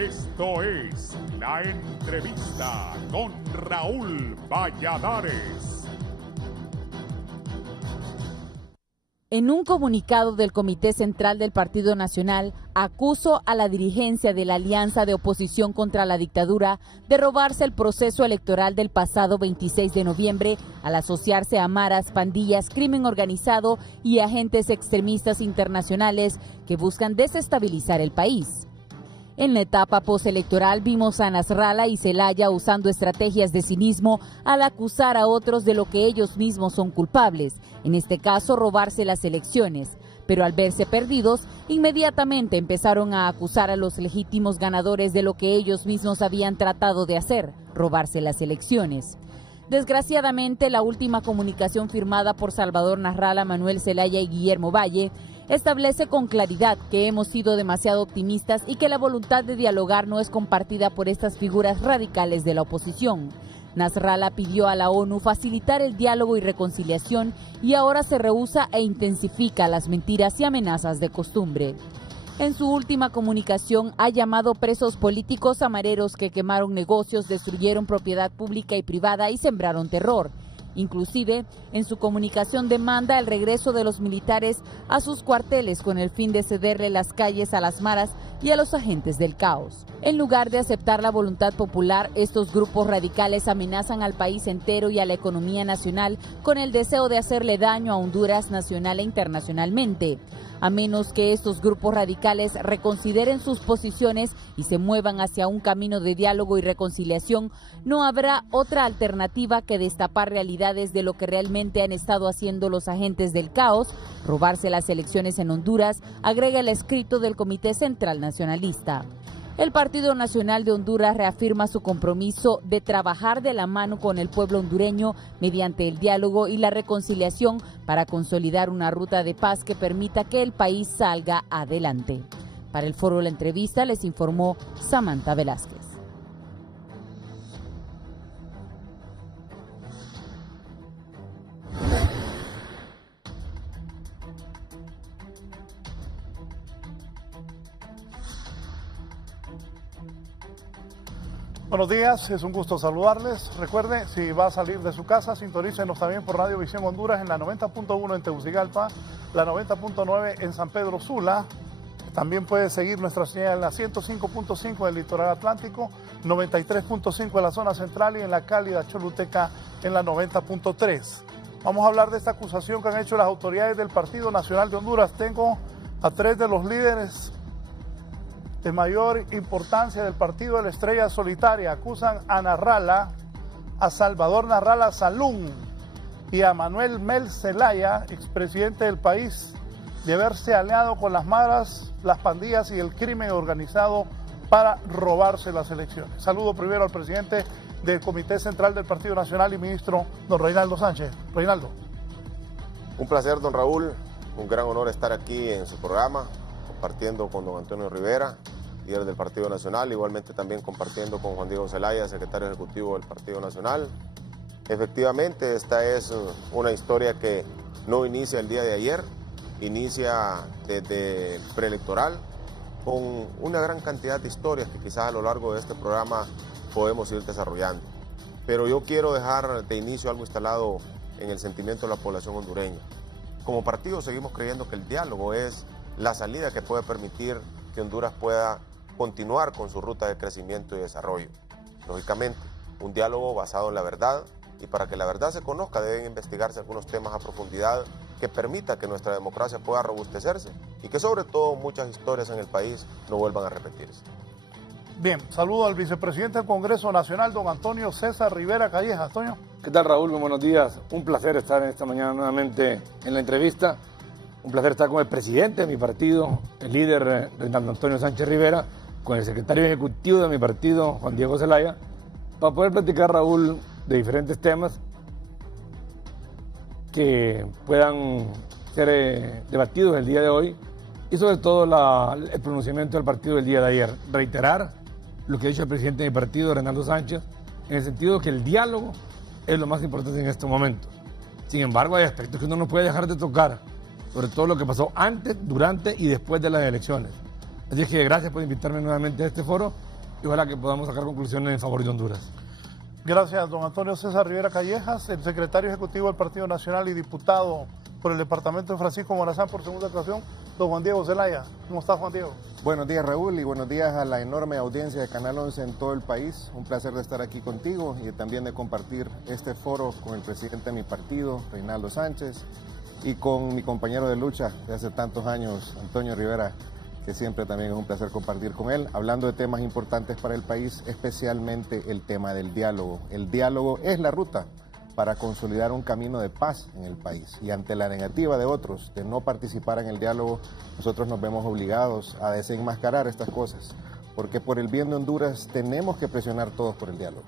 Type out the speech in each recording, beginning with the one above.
Esto es La Entrevista con Raúl Valladares. En un comunicado del Comité Central del Partido Nacional, acusó a la dirigencia de la Alianza de Oposición contra la Dictadura de robarse el proceso electoral del pasado 26 de noviembre al asociarse a maras, pandillas, crimen organizado y agentes extremistas internacionales que buscan desestabilizar el país. En la etapa postelectoral vimos a Nasrallah y Zelaya usando estrategias de cinismo al acusar a otros de lo que ellos mismos son culpables, en este caso robarse las elecciones. Pero al verse perdidos, inmediatamente empezaron a acusar a los legítimos ganadores de lo que ellos mismos habían tratado de hacer, robarse las elecciones. Desgraciadamente, la última comunicación firmada por Salvador Nasrallah, Manuel Zelaya y Guillermo Valle establece con claridad que hemos sido demasiado optimistas y que la voluntad de dialogar no es compartida por estas figuras radicales de la oposición. Nasrallah pidió a la ONU facilitar el diálogo y reconciliación y ahora se rehúsa e intensifica las mentiras y amenazas de costumbre. En su última comunicación ha llamado presos políticos a mareros que quemaron negocios, destruyeron propiedad pública y privada y sembraron terror. Inclusive, en su comunicación demanda el regreso de los militares a sus cuarteles con el fin de cederle las calles a las maras y a los agentes del caos. En lugar de aceptar la voluntad popular, estos grupos radicales amenazan al país entero y a la economía nacional con el deseo de hacerle daño a Honduras nacional e internacionalmente. A menos que estos grupos radicales reconsideren sus posiciones y se muevan hacia un camino de diálogo y reconciliación, no habrá otra alternativa que destapar realidades de lo que realmente han estado haciendo los agentes del caos, robarse las elecciones en Honduras, agrega el escrito del Comité Central Nacionalista. El Partido Nacional de Honduras reafirma su compromiso de trabajar de la mano con el pueblo hondureño mediante el diálogo y la reconciliación para consolidar una ruta de paz que permita que el país salga adelante. Para el Foro La Entrevista les informó Samantha Velázquez. Buenos días, es un gusto saludarles. Recuerde, si va a salir de su casa, sintonícenos también por Radio Visión Honduras en la 90.1 en Tegucigalpa, la 90.9 en San Pedro Sula. También puede seguir nuestra señal en la 105.5 del litoral atlántico, 93.5 en la zona central y en la cálida Choluteca en la 90.3. Vamos a hablar de esta acusación que han hecho las autoridades del Partido Nacional de Honduras. Tengo a tres de los líderes de mayor importancia del partido de la Estrella Solitaria. Acusan a Nasrallah, a Salvador Nasrallah Salún y a Manuel Mel Zelaya, expresidente del país, de haberse aliado con las maras, las pandillas y el crimen organizado para robarse las elecciones. Saludo primero al presidente del Comité Central del Partido Nacional y ministro, don Reinaldo Sánchez. Reinaldo. Un placer, don Raúl, un gran honor estar aquí en su programa, compartiendo con don Antonio Rivera, líder del Partido Nacional, igualmente también compartiendo con Juan Diego Zelaya, secretario ejecutivo del Partido Nacional. Efectivamente, esta es una historia que no inicia el día de ayer, inicia desde preelectoral, con una gran cantidad de historias que quizás a lo largo de este programa podemos ir desarrollando. Pero yo quiero dejar de inicio algo instalado en el sentimiento de la población hondureña. Como partido seguimos creyendo que el diálogo es la salida que puede permitir que Honduras pueda continuar con su ruta de crecimiento y desarrollo. Lógicamente, un diálogo basado en la verdad, y para que la verdad se conozca deben investigarse algunos temas a profundidad que permita que nuestra democracia pueda robustecerse y que sobre todo muchas historias en el país no vuelvan a repetirse. Bien, saludo al vicepresidente del Congreso Nacional, don Antonio César Rivera Calleja. Antonio. ¿Qué tal, Raúl? Muy buenos días. Un placer estar esta mañana nuevamente en la entrevista. Un placer estar con el presidente de mi partido, el líder Reinaldo Antonio Sánchez Rivera, con el secretario ejecutivo de mi partido, Juan Diego Zelaya, para poder platicar, Raúl, de diferentes temas que puedan ser debatidos el día de hoy y sobre todo el pronunciamiento del partido del día de ayer. Reiterar lo que ha dicho el presidente de mi partido, Reinaldo Sánchez, en el sentido de que el diálogo es lo más importante en estos momentos. Sin embargo, hay aspectos que uno no puede dejar de tocar, sobre todo lo que pasó antes, durante y después de las elecciones. Así es que gracias por invitarme nuevamente a este foro y ojalá que podamos sacar conclusiones en favor de Honduras. Gracias, don Antonio César Rivera Callejas, el secretario ejecutivo del Partido Nacional y diputado por el departamento de Francisco Morazán por segunda ocasión, don Juan Diego Zelaya. ¿Cómo está, Juan Diego? Buenos días, Raúl, y buenos días a la enorme audiencia de Canal 11 en todo el país. Un placer de estar aquí contigo y también de compartir este foro con el presidente de mi partido, Reinaldo Sánchez, y con mi compañero de lucha de hace tantos años, Antonio Rivera, que siempre también es un placer compartir con él, hablando de temas importantes para el país, especialmente el tema del diálogo. El diálogo es la ruta para consolidar un camino de paz en el país. Y ante la negativa de otros de no participar en el diálogo, nosotros nos vemos obligados a desenmascarar estas cosas, porque por el bien de Honduras tenemos que presionar todos por el diálogo.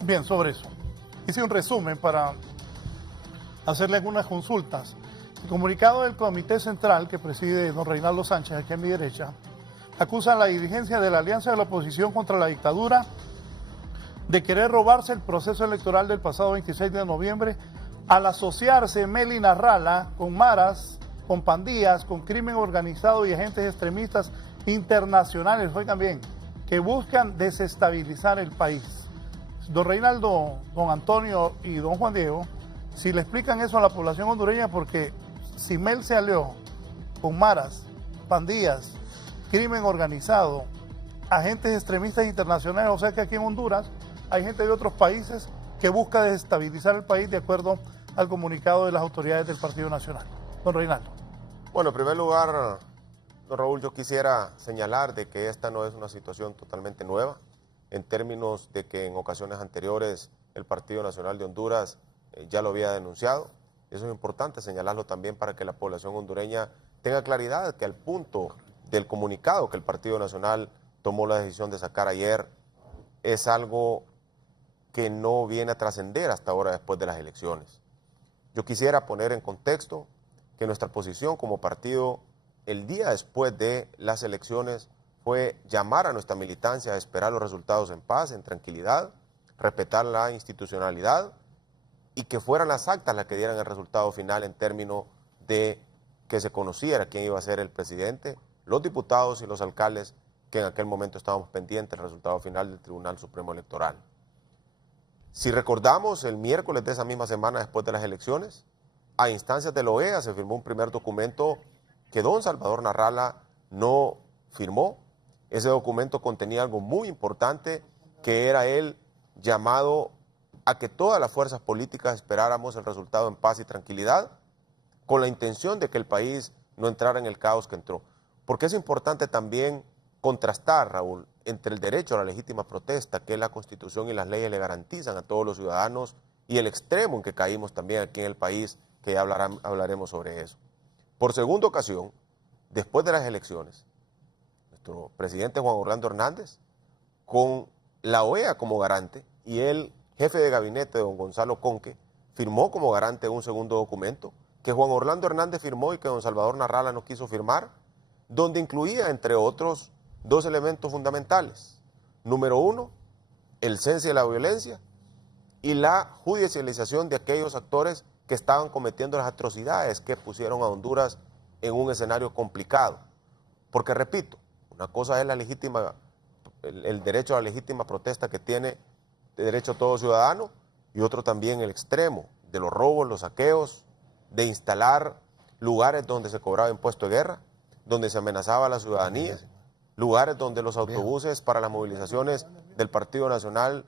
Bien, sobre eso. Hice un resumen para hacerle algunas consultas. El comunicado del Comité Central que preside don Reinaldo Sánchez, aquí a mi derecha, acusa a la dirigencia de la Alianza de la Oposición contra la Dictadura de querer robarse el proceso electoral del pasado 26 de noviembre al asociarse Meli Narrala con maras, con pandillas, con crimen organizado y agentes extremistas internacionales, hoy también, que buscan desestabilizar el país. Don Reinaldo, don Antonio y don Juan Diego, si le explican eso a la población hondureña, porque si Mel se alió con maras, pandillas, crimen organizado, agentes extremistas internacionales, o sea que aquí en Honduras hay gente de otros países que busca desestabilizar el país de acuerdo al comunicado de las autoridades del Partido Nacional. Don Reinaldo. Bueno, en primer lugar, don Raúl, yo quisiera señalar de que esta no es una situación totalmente nueva, en términos de que en ocasiones anteriores el Partido Nacional de Honduras ya lo había denunciado. Eso es importante señalarlo también para que la población hondureña tenga claridad que al punto del comunicado que el Partido Nacional tomó la decisión de sacar ayer es algo que no viene a trascender hasta ahora después de las elecciones. Yo quisiera poner en contexto que nuestra posición como partido el día después de las elecciones fue llamar a nuestra militancia a esperar los resultados en paz, en tranquilidad, respetar la institucionalidad y que fueran las actas las que dieran el resultado final en términos de que se conociera quién iba a ser el presidente, los diputados y los alcaldes que en aquel momento estábamos pendientes del resultado final del Tribunal Supremo Electoral. Si recordamos, el miércoles de esa misma semana después de las elecciones, a instancias de la OEA se firmó un primer documento que don Salvador Narrala no firmó. Ese documento contenía algo muy importante, que era el llamado a que todas las fuerzas políticas esperáramos el resultado en paz y tranquilidad, con la intención de que el país no entrara en el caos que entró. Porque es importante también contrastar, Raúl, entre el derecho a la legítima protesta, que la Constitución y las leyes le garantizan a todos los ciudadanos, y el extremo en que caímos también aquí en el país, que ya hablaremos sobre eso. Por segunda ocasión, después de las elecciones, nuestro presidente Juan Orlando Hernández, con la OEA como garante, y el jefe de gabinete, don Gonzalo Conque, firmó como garante un segundo documento, que Juan Orlando Hernández firmó y que don Salvador Narrala no quiso firmar, donde incluía, entre otros, dos elementos fundamentales. Número uno, el cese de la violencia y la judicialización de aquellos actores que estaban cometiendo las atrocidades que pusieron a Honduras en un escenario complicado. Porque, repito, una cosa es el derecho a la legítima protesta que tiene de derecho todo ciudadano, y otro también el extremo de los robos, los saqueos, de instalar lugares donde se cobraba impuesto de guerra, donde se amenazaba a la ciudadanía, lugares donde los autobuses para las movilizaciones del Partido Nacional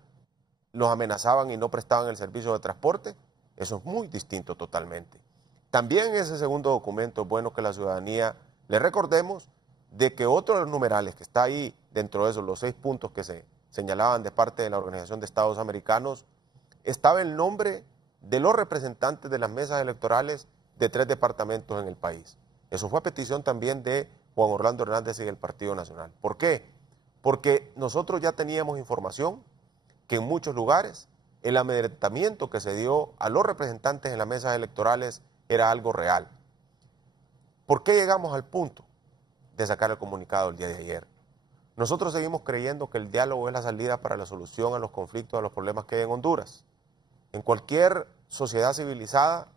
los amenazaban y no prestaban el servicio de transporte. Eso es muy distinto totalmente. También en ese segundo documento es bueno que la ciudadanía le recordemos de que otro de los numerales que está ahí dentro de esos, los 6 puntos que se señalaban de parte de la Organización de Estados Americanos, estaba el nombre de los representantes de las mesas electorales de 3 departamentos en el país. Eso fue a petición también de Juan Orlando Hernández y del Partido Nacional. ¿Por qué? Porque nosotros ya teníamos información que en muchos lugares el amedrentamiento que se dio a los representantes en las mesas electorales era algo real. ¿Por qué llegamos al punto de sacar el comunicado el día de ayer? Nosotros seguimos creyendo que el diálogo es la salida para la solución a los conflictos, a los problemas que hay en Honduras. En cualquier sociedad civilizada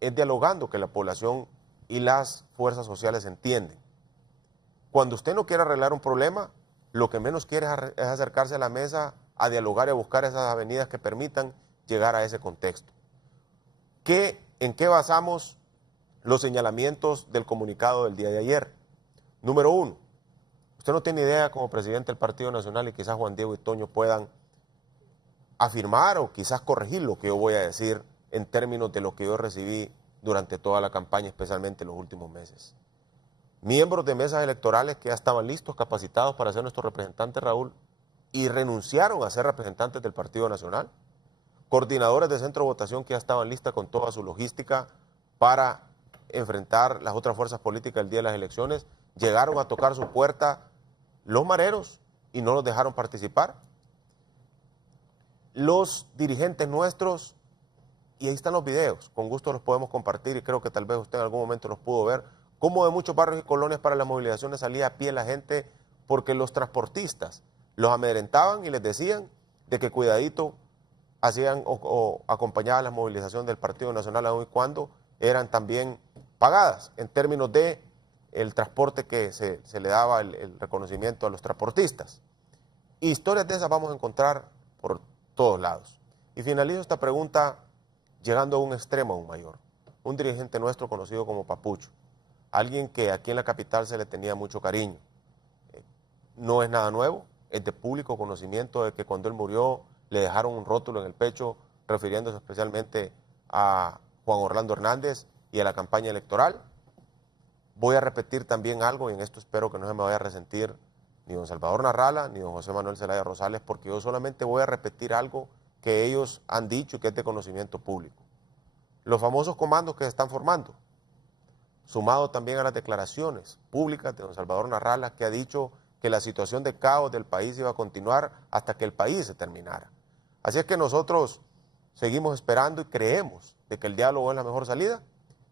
es dialogando que la población y las fuerzas sociales entienden. Cuando usted no quiere arreglar un problema, lo que menos quiere es acercarse a la mesa a dialogar y a buscar esas avenidas que permitan llegar a ese contexto. ¿En qué basamos los señalamientos del comunicado del día de ayer? Número 1, usted no tiene idea como presidente del Partido Nacional, y quizás Juan Diego y Toño puedan afirmar o quizás corregir lo que yo voy a decir en términos de lo que yo recibí durante toda la campaña, especialmente en los últimos meses. Miembros de mesas electorales que ya estaban listos, capacitados para ser nuestros representantes, Raúl, y renunciaron a ser representantes del Partido Nacional. Coordinadores de centro de votación que ya estaban listas con toda su logística para enfrentar las otras fuerzas políticas el día de las elecciones, llegaron a tocar su puerta los mareros y no los dejaron participar. Los dirigentes nuestros, y ahí están los videos, con gusto los podemos compartir, y creo que tal vez usted en algún momento los pudo ver, cómo de muchos barrios y colonias para las movilizaciones salía a pie la gente porque los transportistas los amedrentaban y les decían de que cuidadito hacían o acompañaban las movilizaciones del Partido Nacional aun y cuando eran también pagadas en términos de el transporte que se le daba el reconocimiento a los transportistas. Historias de esas vamos a encontrar por todos lados. Y finalizo esta pregunta llegando a un extremo aún mayor. Un dirigente nuestro conocido como Papucho, alguien que aquí en la capital se le tenía mucho cariño. No es nada nuevo, es de público conocimiento de que cuando él murió le dejaron un rótulo en el pecho refiriéndose especialmente a Juan Orlando Hernández y a la campaña electoral. Voy a repetir también algo, y en esto espero que no se me vaya a resentir ni don Salvador Narrala ni don José Manuel Zelaya Rosales, porque yo solamente voy a repetir algo que ellos han dicho y que es de conocimiento público. Los famosos comandos que se están formando, sumado también a las declaraciones públicas de don Salvador Narrala, que ha dicho que la situación de caos del país iba a continuar hasta que el país se terminara. Así es que nosotros seguimos esperando y creemos de que el diálogo es la mejor salida.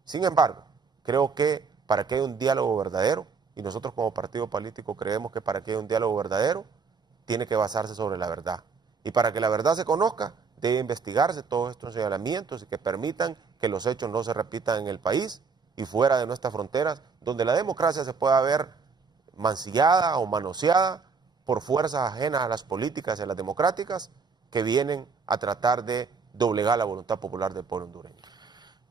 Sin embargo, creo que para que haya un diálogo verdadero, y nosotros como partido político creemos que para que haya un diálogo verdadero, tiene que basarse sobre la verdad. Y para que la verdad se conozca, debe investigarse todos estos señalamientos y que permitan que los hechos no se repitan en el país y fuera de nuestras fronteras, donde la democracia se pueda ver mancillada o manoseada por fuerzas ajenas a las políticas y a las democráticas que vienen a tratar de doblegar la voluntad popular del pueblo hondureño.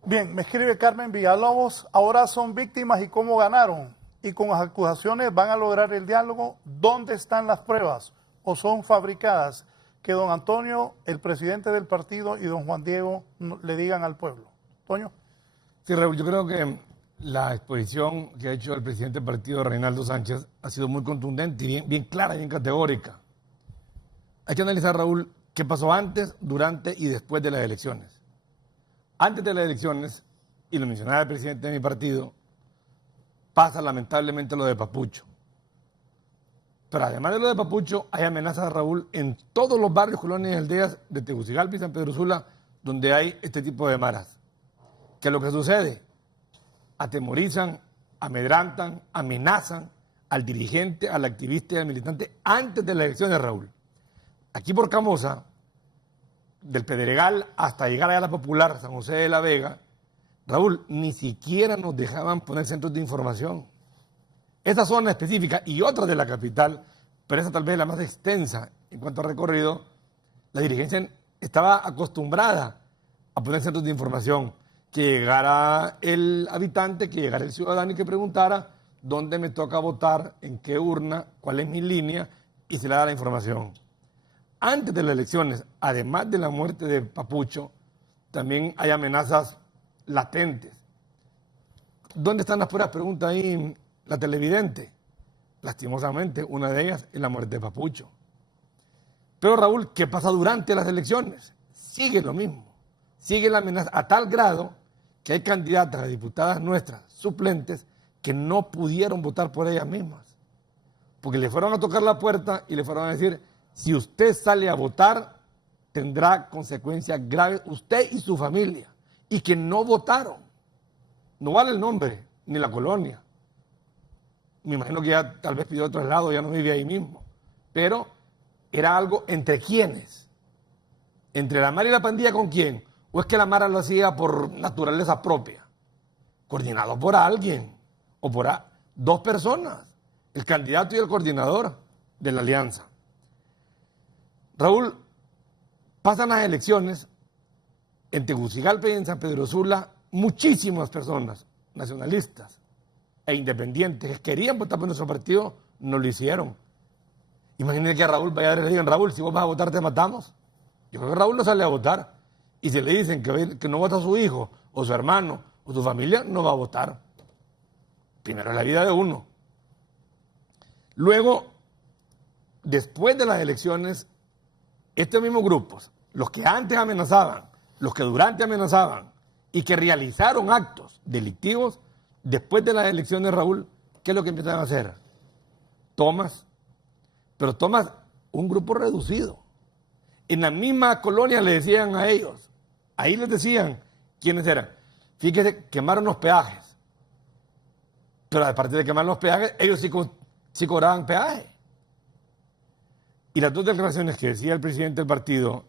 Bien, me escribe Carmen Villalobos, ahora son víctimas y cómo ganaron, y con las acusaciones van a lograr el diálogo. ¿Dónde están las pruebas o son fabricadas? Que don Antonio, el presidente del partido, y don Juan Diego le digan al pueblo. Toño. Sí, Raúl, yo creo que la exposición que ha hecho el presidente del partido, Reinaldo Sánchez, ha sido muy contundente y bien clara y bien categórica. Hay que analizar, Raúl, qué pasó antes, durante y después de las elecciones. Antes de las elecciones, y lo mencionaba el presidente de mi partido, pasa lamentablemente lo de Papucho. Pero además de lo de Papucho, hay amenazas, Raúl, en todos los barrios, colonias y aldeas de Tegucigalpa y San Pedro Sula, donde hay este tipo de maras. ¿Qué es lo que sucede? Atemorizan, amedrantan, amenazan al dirigente, al activista y al militante antes de las elecciones, Raúl. Aquí por Camosa, del Pedregal hasta llegar allá a la Popular, San José de la Vega, Raúl, ni siquiera nos dejaban poner centros de información. Esa zona específica y otras de la capital, pero esa tal vez es la más extensa en cuanto a recorrido, la dirigencia estaba acostumbrada a poner centros de información, que llegara el habitante, que llegara el ciudadano y que preguntara dónde me toca votar, en qué urna, cuál es mi línea, y se le da la información. Antes de las elecciones, además de la muerte de Papucho, también hay amenazas latentes. ¿Dónde están las pruebas? Pregunta ahí la televidente. Lastimosamente, una de ellas es la muerte de Papucho. Pero Raúl, ¿qué pasa durante las elecciones? Sigue lo mismo. Sigue la amenaza a tal grado que hay candidatas a diputadas nuestras, suplentes, que no pudieron votar por ellas mismas. Porque le fueron a tocar la puerta y le fueron a decir, si usted sale a votar, tendrá consecuencias graves usted y su familia. Y que no votaron. No vale el nombre, ni la colonia. Me imagino que ya tal vez pidió traslado, ya no vive ahí mismo. Pero era algo entre quiénes. Entre la Mara y la pandilla, ¿con quién? ¿O es que la Mara lo hacía por naturaleza propia? Coordinado por alguien. O por dos personas. El candidato y el coordinador. de la alianza. Raúl, pasan las elecciones en Tegucigalpa y en San Pedro Sula, muchísimas personas nacionalistas e independientes que querían votar por nuestro partido, no lo hicieron. Imagínense que a Raúl Valladares le digan, Raúl, si vos vas a votar te matamos. Yo creo que Raúl no sale a votar. Y si le dicen que no vota a su hijo, o su hermano, o su familia, no va a votar. Primero es la vida de uno. Luego, después de las elecciones, estos mismos grupos, los que antes amenazaban, los que durante amenazaban y que realizaron actos delictivos, después de las elecciones, Raúl, ¿qué es lo que empiezan a hacer? Tomas, pero tomas un grupo reducido. En la misma colonia le decían a ellos, ahí les decían quiénes eran. Fíjense, quemaron los peajes. Pero aparte de quemar los peajes, ellos sí cobraban peaje. Y las dos declaraciones que decía el presidente del partido,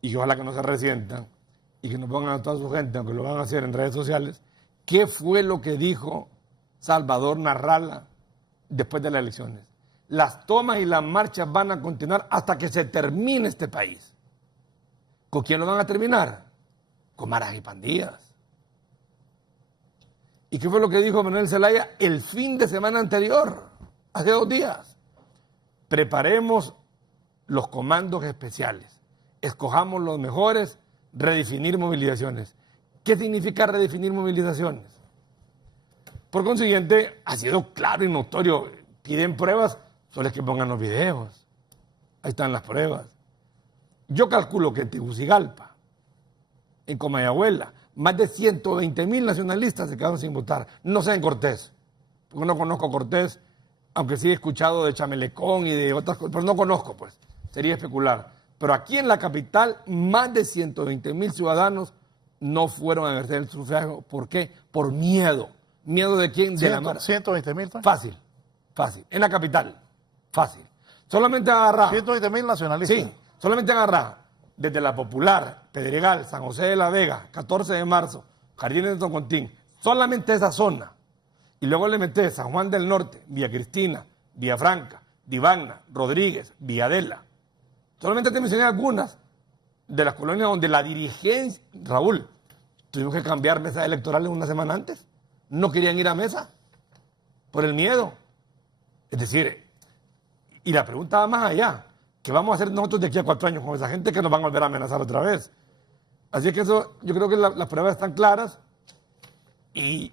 y que ojalá que no se resientan, y que no pongan a toda su gente, aunque lo van a hacer en redes sociales, ¿qué fue lo que dijo Salvador Narrala después de las elecciones? Las tomas y las marchas van a continuar hasta que se termine este país. ¿Con quién lo van a terminar? Con maras y pandillas. ¿Y qué fue lo que dijo Manuel Zelaya el fin de semana anterior, hace 2 días? Preparemos los comandos especiales, escojamos los mejores, redefinir movilizaciones. ¿Qué significa redefinir movilizaciones? Por consiguiente, ha sido claro y notorio, piden pruebas, solo es que pongan los videos. Ahí están las pruebas. Yo calculo que en Tegucigalpa, en Comayagüela, más de 120,000 nacionalistas se quedaron sin votar. No sé en Cortés, porque no conozco Cortés, aunque sí he escuchado de Chamelecón y de otras cosas, pero no conozco, pues, sería especular. Pero aquí en la capital, más de 120,000 ciudadanos no fueron a ejercer el sufragio. ¿Por qué? Por miedo. ¿Miedo de quién? De la mara. 120,000. Fácil, fácil. En la capital, fácil. Solamente agarrar. 120,000 nacionalistas. Sí, solamente agarrar desde La Popular, Pedregal, San José de la Vega, 14 de marzo, Jardines de Tocontín, solamente esa zona. Y luego le metés San Juan del Norte, Villa Cristina, Villa Franca, Divagna, Rodríguez, Villadela. Solamente te mencioné algunas de las colonias donde la dirigencia, Raúl, tuvimos que cambiar mesas electorales una semana antes. No querían ir a mesa por el miedo. Es decir, y la pregunta va más allá. ¿Qué vamos a hacer nosotros de aquí a 4 años con esa gente que nos van a volver a amenazar otra vez? Así que eso, yo creo que las pruebas están claras y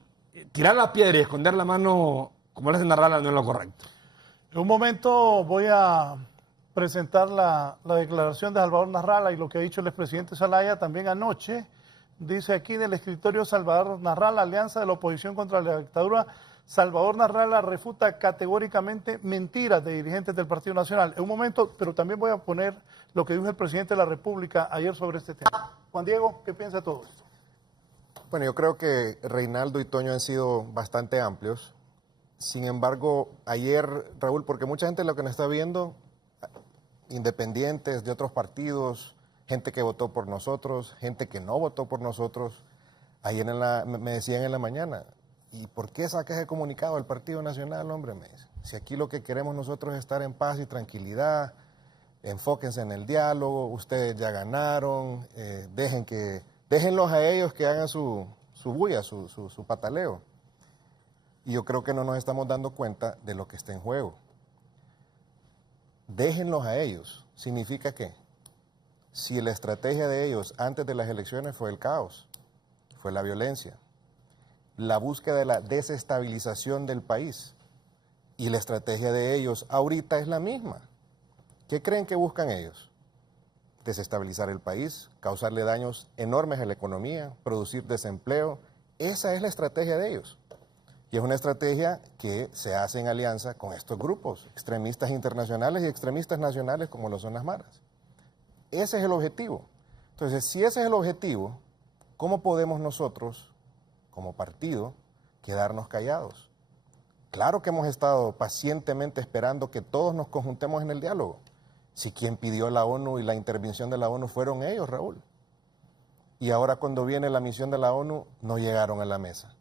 tirar la piedra y esconder la mano, como le hacen Narrala, no es lo correcto. En un momento voy a presentar la declaración de Salvador Narrala y lo que ha dicho el expresidente Zelaya también anoche. Dice aquí del escritorio Salvador Narrala, Alianza de la Oposición contra la Dictadura. Salvador Narrala refuta categóricamente mentiras de dirigentes del Partido Nacional. En un momento, pero también voy a poner lo que dijo el presidente de la República ayer sobre este tema. Juan Diego, ¿qué piensa de todo esto? Bueno, yo creo que Reinaldo y Toño han sido bastante amplios. Sin embargo, ayer, Raúl, porque mucha gente lo que nos está viendo, independientes de otros partidos, gente que votó por nosotros, gente que no votó por nosotros, ayer me decían en la mañana, ¿y por qué sacas el comunicado del Partido Nacional, hombre? Me dice, si aquí lo que queremos nosotros es estar en paz y tranquilidad, enfóquense en el diálogo, ustedes ya ganaron, déjenlos a ellos que hagan su bulla, su pataleo. Y yo creo que no nos estamos dando cuenta de lo que está en juego. Déjenlos a ellos. ¿Significa qué? Si la estrategia de ellos antes de las elecciones fue el caos, fue la violencia, la búsqueda de la desestabilización del país, y la estrategia de ellos ahorita es la misma. ¿Qué creen que buscan ellos? Desestabilizar el país, causarle daños enormes a la economía, producir desempleo. Esa es la estrategia de ellos. Y es una estrategia que se hace en alianza con estos grupos, extremistas internacionales y extremistas nacionales como lo son las maras. Ese es el objetivo. Entonces, si ese es el objetivo, ¿cómo podemos nosotros, como partido, quedarnos callados? Claro que hemos estado pacientemente esperando que todos nos conjuntemos en el diálogo. Si quien pidió la ONU y la intervención de la ONU fueron ellos, Raúl. Y ahora cuando viene la misión de la ONU, no llegaron a la mesa.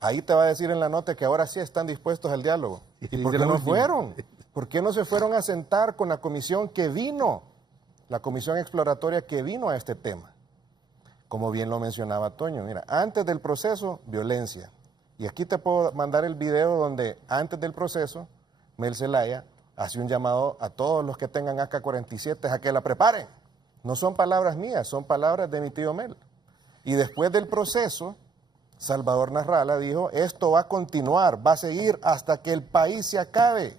Ahí te va a decir en la nota que ahora sí están dispuestos al diálogo. ¿Y por qué no fueron? ¿Por qué no se fueron a sentar con la comisión que vino, la comisión exploratoria que vino a este tema? Como bien lo mencionaba Toño, mira, antes del proceso, violencia. Y aquí te puedo mandar el video donde antes del proceso, Mel Zelaya hace un llamado a todos los que tengan AK-47 a que la preparen. No son palabras mías, son palabras de mi tío Mel. Y después del proceso, Salvador Nasralla dijo, esto va a continuar, va a seguir hasta que el país se acabe.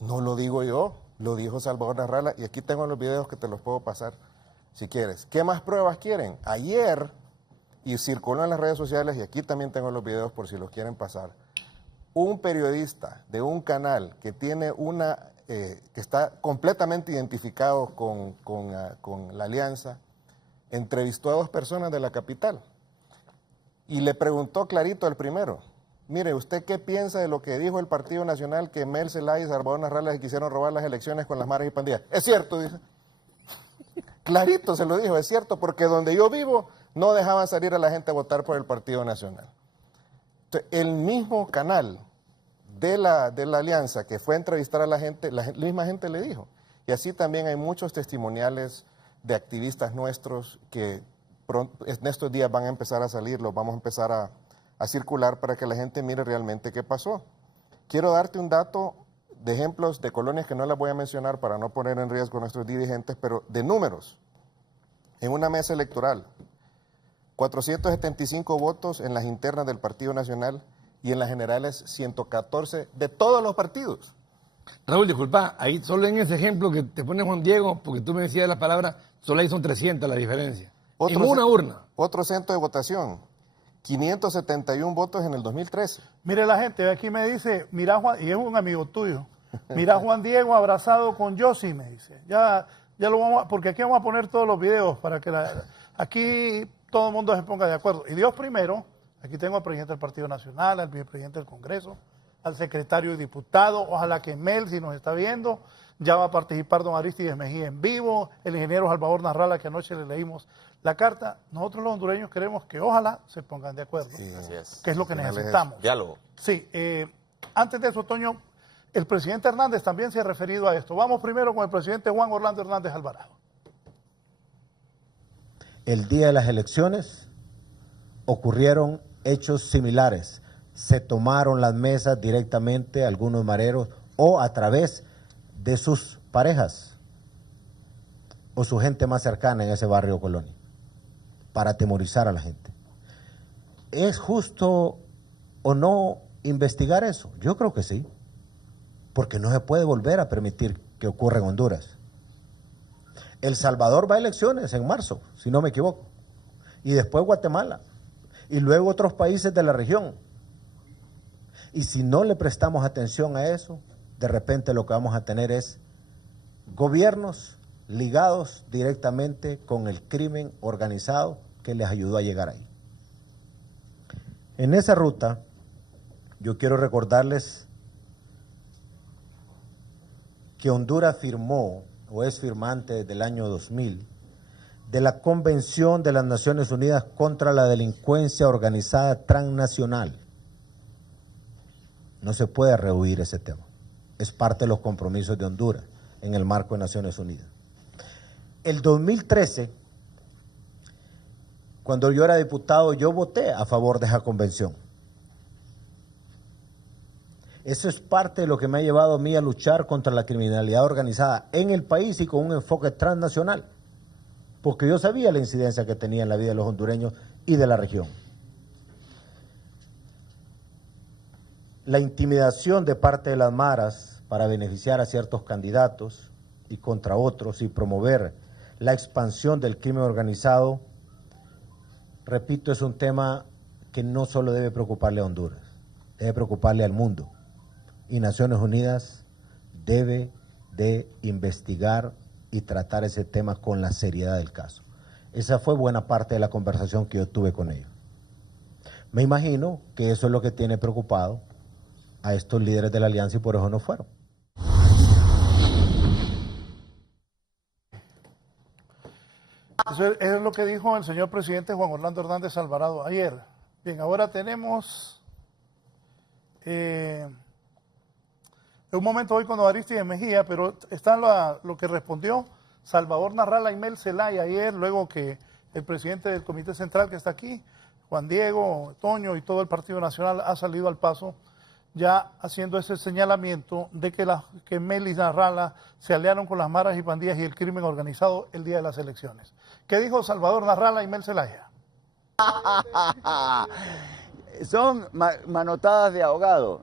No lo digo yo, lo dijo Salvador Nasralla, y aquí tengo los videos que te los puedo pasar si quieres. ¿Qué más pruebas quieren? Ayer, y circuló en las redes sociales, y aquí también tengo los videos por si los quieren pasar, un periodista de un canal que tiene que está completamente identificado con la alianza, entrevistó a 2 personas de la capital y le preguntó clarito al primero, mire, ¿usted qué piensa de lo que dijo el Partido Nacional que Mel Zelaya y Salvador Nasralla se quisieron robar las elecciones con las maras y pandillas? Es cierto, dice. Clarito se lo dijo, es cierto, porque donde yo vivo no dejaban salir a la gente a votar por el Partido Nacional. Entonces, el mismo canal de la alianza que fue a entrevistar a la gente, la misma gente le dijo. Y así también hay muchos testimoniales de activistas nuestros que en estos días van a empezar a salir, los vamos a empezar a circular para que la gente mire realmente qué pasó. Quiero darte un dato de ejemplos de colonias que no las voy a mencionar para no poner en riesgo a nuestros dirigentes, pero de números. En una mesa electoral, 475 votos en las internas del Partido Nacional y en las generales 114 de todos los partidos. Raúl, disculpa, ahí solo en ese ejemplo que te pone Juan Diego, porque tú me decías las palabras, solo ahí son 300 la diferencia. En una urna. Otro centro de votación, 571 votos en el 2013. Mire la gente, aquí me dice, mira Juan, y es un amigo tuyo, mira Juan Diego abrazado con Yossi, me dice. Ya lo vamos a, porque aquí vamos a poner todos los videos para que aquí todo el mundo se ponga de acuerdo. Y Dios primero, aquí tengo al presidente del Partido Nacional, al vicepresidente del Congreso, al secretario y diputado, ojalá que Mel, si nos está viendo, ya va a participar don Aristides Mejía en vivo, el ingeniero Salvador Nasralla, que anoche le leímos la carta. Nosotros los hondureños queremos que ojalá se pongan de acuerdo, Sí, así es. que es lo que necesitamos. Diálogo. Sí, antes de eso, Toño, el presidente Hernández también se ha referido a esto. Vamos primero con el presidente Juan Orlando Hernández Alvarado. El día de las elecciones ocurrieron hechos similares. Se tomaron las mesas directamente algunos mareros o a través de sus parejas o su gente más cercana en ese barrio Colonia para atemorizar a la gente. ¿Es justo o no investigar eso? Yo creo que sí, porque no se puede volver a permitir que ocurra en Honduras. El Salvador va a elecciones en marzo, si no me equivoco, y después Guatemala, y luego otros países de la región. Y si no le prestamos atención a eso, de repente lo que vamos a tener es gobiernos ligados directamente con el crimen organizado que les ayudó a llegar ahí. En esa ruta, yo quiero recordarles que Honduras firmó o es firmante desde el año 2000 de la Convención de las Naciones Unidas contra la Delincuencia Organizada Transnacional. No se puede rehuir ese tema. Es parte de los compromisos de Honduras en el marco de Naciones Unidas. El 2013, cuando yo era diputado, yo voté a favor de esa convención. Eso es parte de lo que me ha llevado a mí a luchar contra la criminalidad organizada en el país y con un enfoque transnacional, porque yo sabía la incidencia que tenía en la vida de los hondureños y de la región. La intimidación de parte de las maras para beneficiar a ciertos candidatos y contra otros y promover la expansión del crimen organizado, repito, es un tema que no solo debe preocuparle a Honduras, debe preocuparle al mundo. Y Naciones Unidas debe de investigar y tratar ese tema con la seriedad del caso. Esa fue buena parte de la conversación que yo tuve con ellos. Me imagino que eso es lo que tiene preocupado a estos líderes de la alianza y por eso no fueron. Eso es lo que dijo el señor presidente Juan Orlando Hernández Alvarado ayer. Bien, ahora tenemos En un momento hoy con Aristides Mejía, pero está lo que respondió Salvador Narrala y Mel Zelaya ayer, luego que el presidente del Comité Central que está aquí, Juan Diego, Toño y todo el Partido Nacional ha salido al paso ya haciendo ese señalamiento de que Mel y Narrala se aliaron con las maras y pandillas y el crimen organizado el día de las elecciones. ¿Qué dijo Salvador Narrala y Mel Zelaya? Son manotadas de ahogado,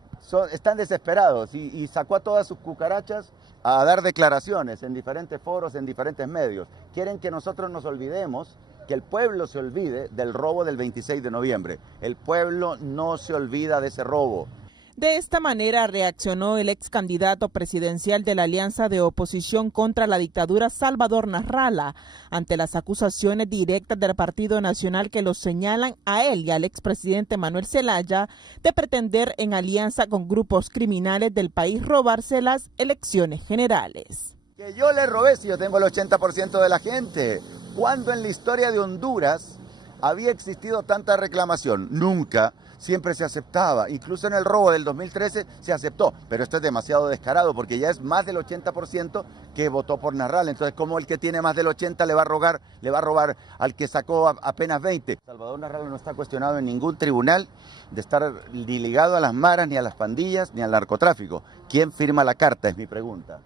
están desesperados y sacó a todas sus cucarachas a dar declaraciones en diferentes foros, en diferentes medios. Quieren que nosotros nos olvidemos, que el pueblo se olvide del robo del 26 de noviembre. El pueblo no se olvida de ese robo. De esta manera reaccionó el ex candidato presidencial de la Alianza de Oposición contra la Dictadura, Salvador Narrala, ante las acusaciones directas del Partido Nacional que los señalan a él y al expresidente Manuel Zelaya de pretender en alianza con grupos criminales del país robarse las elecciones generales. Que yo le robé si yo tengo el 80% de la gente. ¿Cuándo en la historia de Honduras había existido tanta reclamación? Nunca. Siempre se aceptaba, incluso en el robo del 2013 se aceptó, pero esto es demasiado descarado porque ya es más del 80% que votó por Narrala, entonces como el que tiene más del 80 le va a robar al que sacó apenas 20. Salvador Narrala no está cuestionado en ningún tribunal de estar ni ligado a las maras, ni a las pandillas, ni al narcotráfico. ¿Quién firma la carta? Es mi pregunta.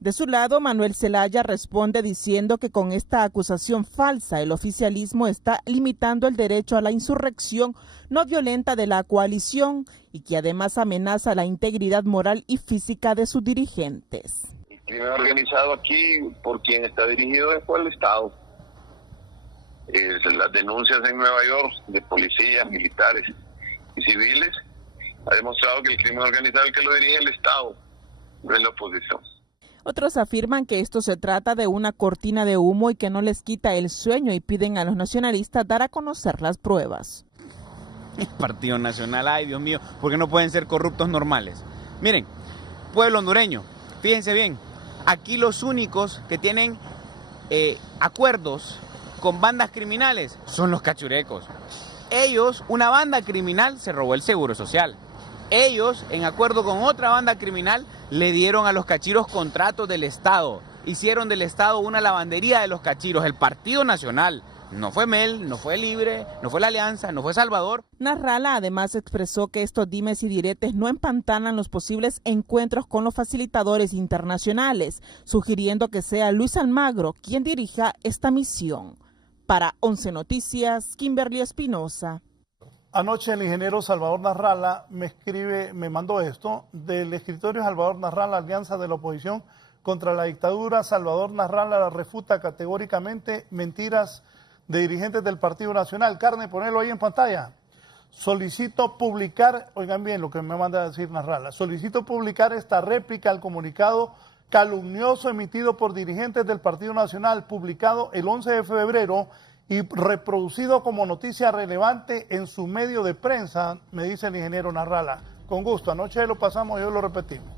De su lado, Manuel Zelaya responde diciendo que con esta acusación falsa el oficialismo está limitando el derecho a la insurrección no violenta de la coalición y que además amenaza la integridad moral y física de sus dirigentes. El crimen organizado aquí, por quien está dirigido, es por el Estado. Las denuncias en Nueva York de policías, militares y civiles ha demostrado que el crimen organizado es el que lo dirige el Estado, no es la oposición. Otros afirman que esto se trata de una cortina de humo y que no les quita el sueño y piden a los nacionalistas dar a conocer las pruebas. El Partido Nacional, ay Dios mío, ¿por qué no pueden ser corruptos normales? Miren, pueblo hondureño, fíjense bien, aquí los únicos que tienen acuerdos con bandas criminales son los cachurecos. Ellos, una banda criminal, se robó el seguro social. Ellos, en acuerdo con otra banda criminal, le dieron a los cachiros contratos del Estado. Hicieron del Estado una lavandería de los cachiros. El Partido Nacional. No fue Mel, no fue Libre, no fue la Alianza, no fue Salvador. Narrala además expresó que estos dimes y diretes no empantanan los posibles encuentros con los facilitadores internacionales, sugiriendo que sea Luis Almagro quien dirija esta misión. Para 11 Noticias, Kimberly Espinosa. Anoche el ingeniero Salvador Narrala me mandó esto, del escritorio Salvador Narrala, Alianza de la Oposición contra la Dictadura. Salvador Narrala refuta categóricamente mentiras de dirigentes del Partido Nacional. Carne, ponelo ahí en pantalla. Solicito publicar, oigan bien lo que me manda a decir Narrala, solicito publicar esta réplica al comunicado calumnioso emitido por dirigentes del Partido Nacional, publicado el 11 de febrero, y reproducido como noticia relevante en su medio de prensa, me dice el ingeniero Narrala. Con gusto, anoche lo pasamos y hoy lo repetimos.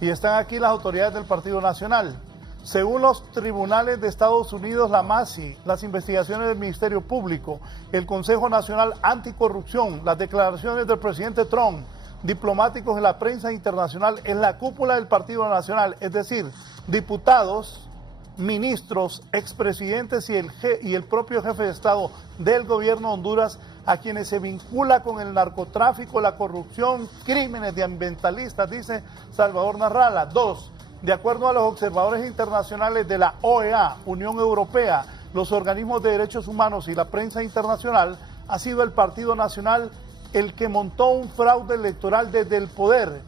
Y están aquí las autoridades del Partido Nacional. Según los tribunales de Estados Unidos, la MASI, las investigaciones del Ministerio Público, el Consejo Nacional Anticorrupción, las declaraciones del presidente Trump, diplomáticos de la prensa internacional, en la cúpula del Partido Nacional, es decir, diputados, ministros, expresidentes y el propio jefe de Estado del gobierno de Honduras, a quienes se vincula con el narcotráfico, la corrupción, crímenes de ambientalistas, dice Salvador Narrala. 2. De acuerdo a los observadores internacionales de la OEA, Unión Europea, los organismos de derechos humanos y la prensa internacional, ha sido el Partido Nacional el que montó un fraude electoral desde el poder.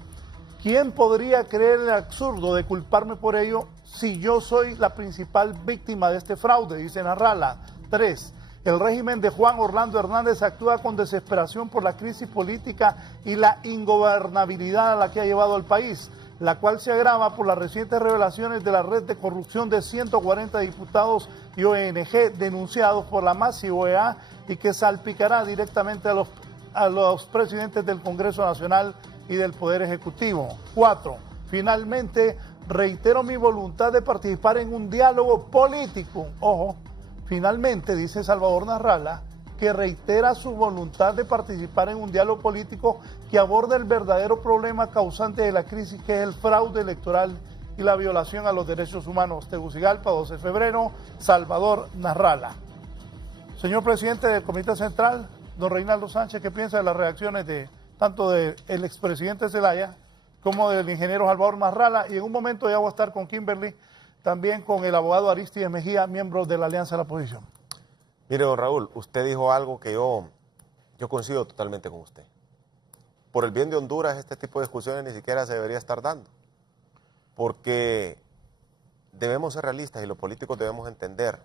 ¿Quién podría creer el absurdo de culparme por ello si yo soy la principal víctima de este fraude? Dice Narrala. 3. El régimen de Juan Orlando Hernández actúa con desesperación por la crisis política y la ingobernabilidad a la que ha llevado al país, la cual se agrava por las recientes revelaciones de la red de corrupción de 140 diputados y ONG denunciados por la MASI OEA y que salpicará directamente a los presidentes del Congreso Nacional y del Poder Ejecutivo. 4. Finalmente, reitero mi voluntad de participar en un diálogo político. Ojo, finalmente, dice Salvador Narrala, que reitera su voluntad de participar en un diálogo político que aborde el verdadero problema causante de la crisis, que es el fraude electoral y la violación a los derechos humanos. Tegucigalpa, 12 de febrero, Salvador Narrala. Señor presidente del Comité Central, don Reinaldo Sánchez, ¿qué piensa de las reacciones de tanto del expresidente Zelaya como del ingeniero Salvador Narrala? Y en un momento ya voy a estar con Kimberly, también con el abogado Aristides Mejía, miembro de la Alianza de la Oposición. Mire, don Raúl, usted dijo algo que yo coincido totalmente con usted. Por el bien de Honduras, este tipo de discusiones ni siquiera se debería estar dando. Porque debemos ser realistas y los políticos debemos entender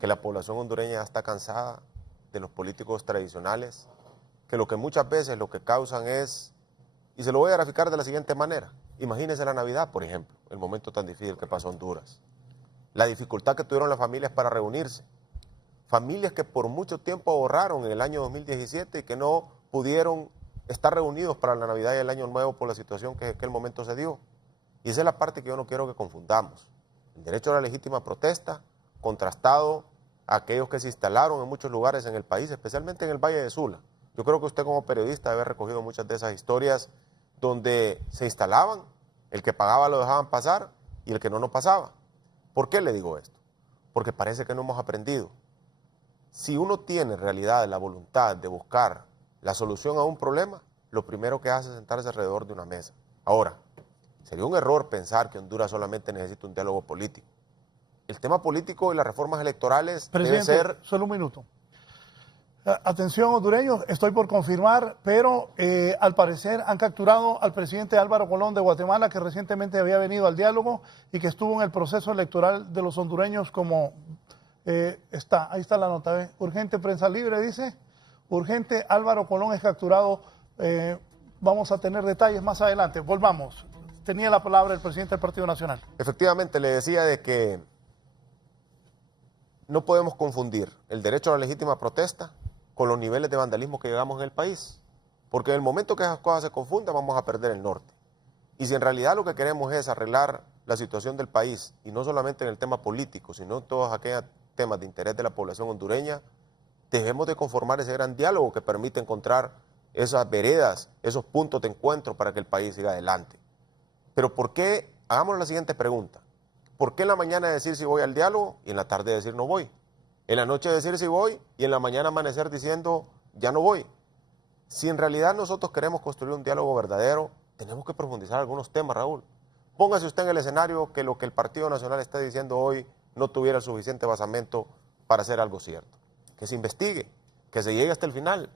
que la población hondureña ya está cansada de los políticos tradicionales, que lo que muchas veces lo que causan es, y se lo voy a graficar de la siguiente manera. Imagínense la Navidad, por ejemplo, el momento tan difícil que pasó Honduras. La dificultad que tuvieron las familias para reunirse. Familias que por mucho tiempo ahorraron en el año 2017 y que no pudieron estar reunidos para la Navidad y el Año Nuevo por la situación que en aquel momento se dio. Y esa es la parte que yo no quiero que confundamos. El derecho a la legítima protesta, contrastado a aquellos que se instalaron en muchos lugares en el país, especialmente en el Valle de Sula. Yo creo que usted como periodista debe haber recogido muchas de esas historias donde se instalaban, el que pagaba lo dejaban pasar y el que no pasaba. ¿Por qué le digo esto? Porque parece que no hemos aprendido. Si uno tiene en realidad la voluntad de buscar la solución a un problema, lo primero que hace es sentarse alrededor de una mesa. Ahora, sería un error pensar que Honduras solamente necesita un diálogo político. El tema político y las reformas electorales deben ser... Solo un minuto. Atención hondureños, estoy por confirmar, pero al parecer han capturado al presidente Álvaro Colón de Guatemala, que recientemente había venido al diálogo y que estuvo en el proceso electoral de los hondureños como... ahí está la nota, ¿ve? Urgente prensa libre, dice. Urgente, Álvaro Colón es capturado. Vamos a tener detalles más adelante. Volvamos. Tenía la palabra el presidente del Partido Nacional. Efectivamente, le decía de que no podemos confundir el derecho a la legítima protesta con los niveles de vandalismo que llegamos en el país. Porque en el momento que esas cosas se confundan, vamos a perder el norte. Y si en realidad lo que queremos es arreglar la situación del país, y no solamente en el tema político, sino en todos aquellos temas de interés de la población hondureña, debemos de conformar ese gran diálogo que permite encontrar esas veredas, esos puntos de encuentro para que el país siga adelante. Pero ¿por qué? Hagamos la siguiente pregunta. ¿Por qué en la mañana decir si voy al diálogo y en la tarde decir no voy? En la noche decir si voy y en la mañana amanecer diciendo ya no voy. Si en realidad nosotros queremos construir un diálogo verdadero, tenemos que profundizar algunos temas, Raúl. Póngase usted en el escenario que lo que el Partido Nacional está diciendo hoy no tuviera el suficiente basamento para hacer algo cierto. Que se investigue, que se llegue hasta el final.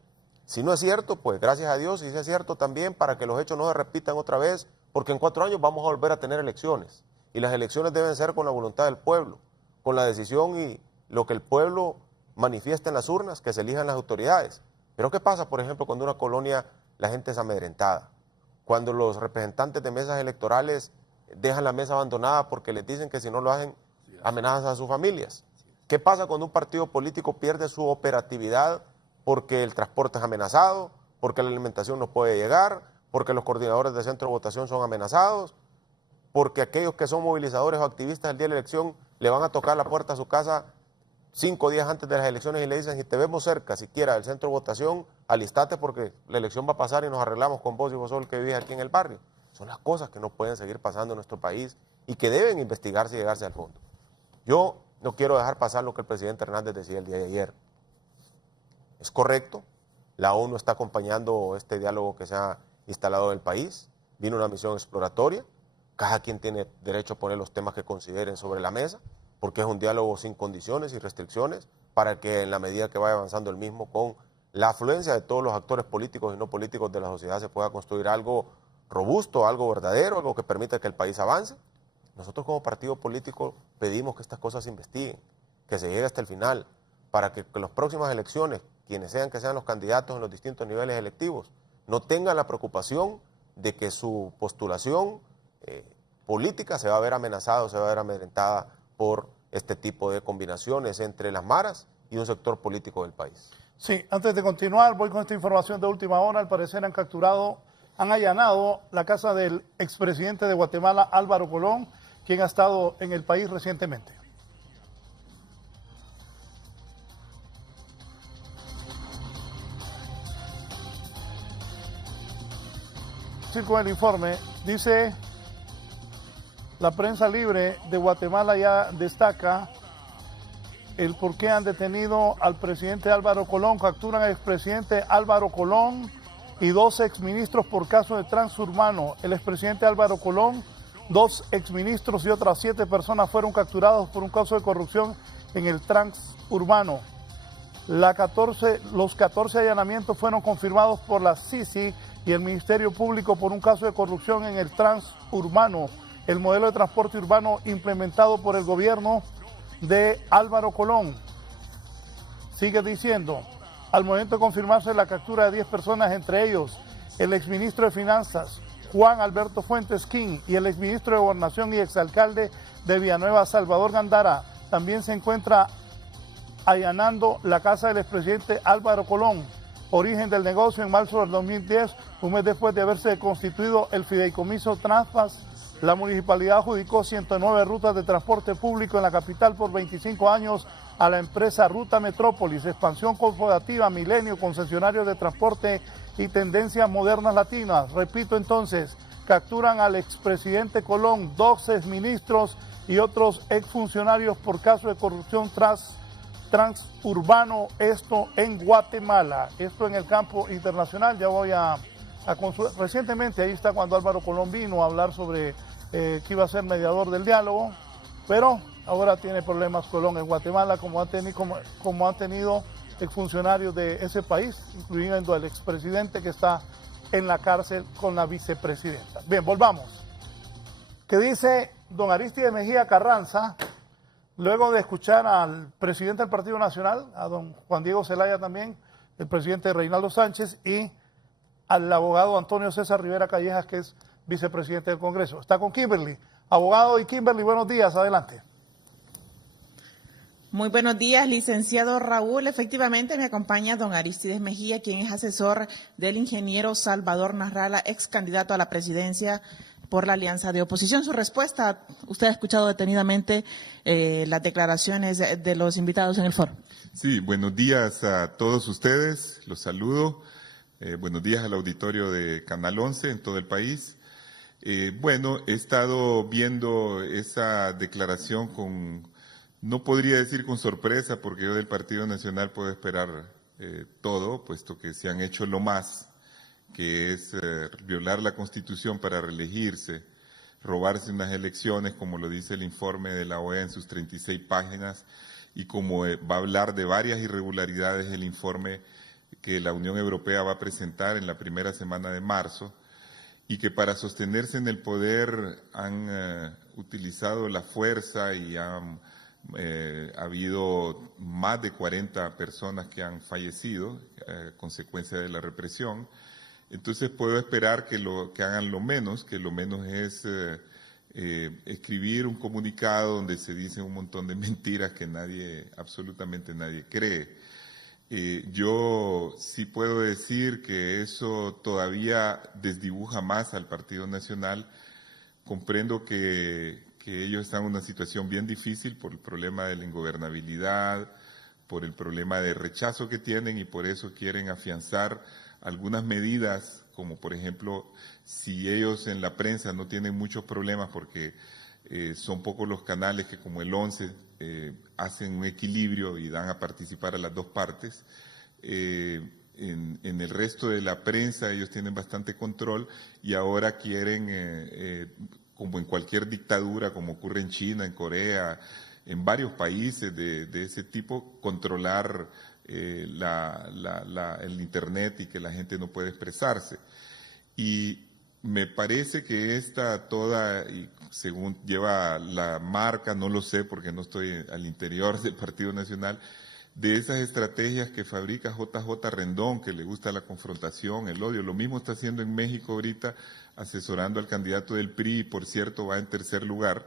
Si no es cierto, pues gracias a Dios, y si es cierto también para que los hechos no se repitan otra vez, porque en 4 años vamos a volver a tener elecciones. Y las elecciones deben ser con la voluntad del pueblo, con la decisión y lo que el pueblo manifiesta en las urnas, que se elijan las autoridades. Pero ¿qué pasa, por ejemplo, cuando en una colonia la gente es amedrentada? Cuando los representantes de mesas electorales dejan la mesa abandonada porque les dicen que si no lo hacen, amenazan a sus familias. ¿Qué pasa cuando un partido político pierde su operatividad porque el transporte es amenazado, porque la alimentación no puede llegar, porque los coordinadores de centro de votación son amenazados, porque aquellos que son movilizadores o activistas el día de la elección le van a tocar la puerta a su casa 5 días antes de las elecciones y le dicen, si te vemos cerca siquiera del centro de votación, alistate porque la elección va a pasar y nos arreglamos con vos y vos solo que vivís aquí en el barrio? Son las cosas que no pueden seguir pasando en nuestro país y que deben investigarse y llegarse al fondo. Yo no quiero dejar pasar lo que el presidente Hernández decía el día de ayer. Es correcto, la ONU está acompañando este diálogo que se ha instalado en el país, vino una misión exploratoria, cada quien tiene derecho a poner los temas que consideren sobre la mesa, porque es un diálogo sin condiciones y restricciones, para que en la medida que vaya avanzando el mismo, con la afluencia de todos los actores políticos y no políticos de la sociedad, se pueda construir algo robusto, algo verdadero, algo que permita que el país avance. Nosotros como partido político pedimos que estas cosas se investiguen, que se llegue hasta el final, para que las próximas elecciones, quienes sean que sean los candidatos en los distintos niveles electivos, no tengan la preocupación de que su postulación política se va a ver amenazada o se va a ver amedrentada por este tipo de combinaciones entre las maras y un sector político del país. Sí, antes de continuar, voy con esta información de última hora. Al parecer han allanado la casa del expresidente de Guatemala, Álvaro Colón, quien ha estado en el país recientemente. decir con el informe. Dice, la prensa libre de Guatemala ya destaca el por qué han detenido al presidente Álvaro Colón. Capturan al expresidente Álvaro Colón y 2 exministros por caso de transurbano. El expresidente Álvaro Colón, 2 exministros y otras 7 personas fueron capturados por un caso de corrupción en el transurbano. Los 14 allanamientos fueron confirmados por la CICI y el Ministerio Público por un caso de corrupción en el transurbano, el modelo de transporte urbano implementado por el gobierno de Álvaro Colón. Sigue diciendo, al momento de confirmarse la captura de 10 personas, entre ellos el exministro de Finanzas, Juan Alberto Fuentes King, y el exministro de Gobernación y exalcalde de Villanueva, Salvador Gándara, también se encuentra allanando la casa del expresidente Álvaro Colón, origen del negocio en marzo del 2010, un mes después de haberse constituido el fideicomiso Transpas. La municipalidad adjudicó 109 rutas de transporte público en la capital por 25 años a la empresa Ruta Metrópolis, Expansión Corporativa, Milenio, concesionarios de transporte y Tendencias Modernas Latinas. Repito entonces, capturan al expresidente Colón, 2 exministros y otros exfuncionarios por caso de corrupción transurbano, esto en Guatemala, esto en el campo internacional. Ya voy a consultar. Recientemente ahí está cuando Álvaro Colón vino a hablar sobre que iba a ser mediador del diálogo, pero ahora tiene problemas Colón en Guatemala, como han tenido exfuncionarios de ese país, incluyendo el expresidente que está en la cárcel con la vicepresidenta. Bien, volvamos. ¿Qué dice don Aristides Mejía Carranza? Luego de escuchar al presidente del Partido Nacional, a don Juan Diego Zelaya también, el presidente Reinaldo Sánchez, y al abogado Antonio César Rivera Callejas, que es vicepresidente del Congreso. Está con Kimberly. Abogado y Kimberly, buenos días, adelante. Muy buenos días, licenciado Raúl. Efectivamente, me acompaña don Aristides Mejía, quien es asesor del ingeniero Salvador Nasralla, ex candidato a la presidencia por la Alianza de Oposición. Su respuesta, usted ha escuchado detenidamente las declaraciones de los invitados en el foro. Sí, buenos días a todos ustedes, los saludo. Buenos días al auditorio de Canal 11 en todo el país. Bueno, he estado viendo esa declaración con, no podría decir con sorpresa, porque yo del Partido Nacional puedo esperar todo, puesto que se han hecho lo más, que es violar la Constitución para reelegirse, robarse unas elecciones, como lo dice el informe de la OEA en sus 36 páginas, y como va a hablar de varias irregularidades el informe que la Unión Europea va a presentar en la primera semana de marzo, y que para sostenerse en el poder han utilizado la fuerza y han habido más de 40 personas que han fallecido a consecuencia de la represión. Entonces puedo esperar que hagan lo menos, que lo menos es escribir un comunicado donde se dicen un montón de mentiras que absolutamente nadie cree. Yo sí puedo decir que eso todavía desdibuja más al Partido Nacional. Comprendo que ellos están en una situación bien difícil por el problema de la ingobernabilidad, por el problema de rechazo que tienen, y por eso quieren afianzar algunas medidas, como por ejemplo, si ellos en la prensa no tienen muchos problemas porque son pocos los canales que, como el 11, hacen un equilibrio y dan a participar a las dos partes. En el resto de la prensa ellos tienen bastante control, y ahora quieren, como en cualquier dictadura, como ocurre en China, en Corea, en varios países de ese tipo, controlar el Internet y que la gente no puede expresarse. Y me parece que esta toda, y según lleva la marca, no lo sé porque no estoy al interior del Partido Nacional, de esas estrategias que fabrica JJ Rendón, que le gusta la confrontación, el odio. Lo mismo está haciendo en México ahorita, asesorando al candidato del PRI, y por cierto va en tercer lugar.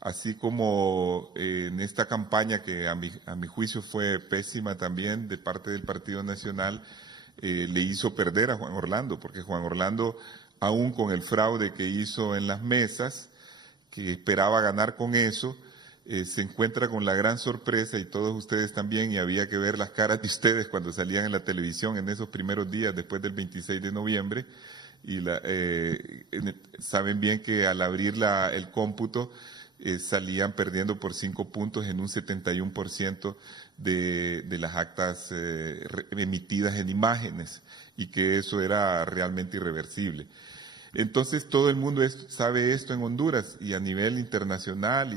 Así como en esta campaña, que a mi juicio fue pésima también de parte del Partido Nacional, le hizo perder a Juan Orlando, porque Juan Orlando, aún con el fraude que hizo en las mesas, que esperaba ganar con eso, se encuentra con la gran sorpresa, y todos ustedes también, y había que ver las caras de ustedes cuando salían en la televisión en esos primeros días después del 26 de noviembre, y saben bien que al abrir el cómputo salían perdiendo por 5 puntos en un 71% de las actas emitidas en imágenes, y que eso era realmente irreversible. Entonces todo el mundo sabe esto en Honduras y a nivel internacional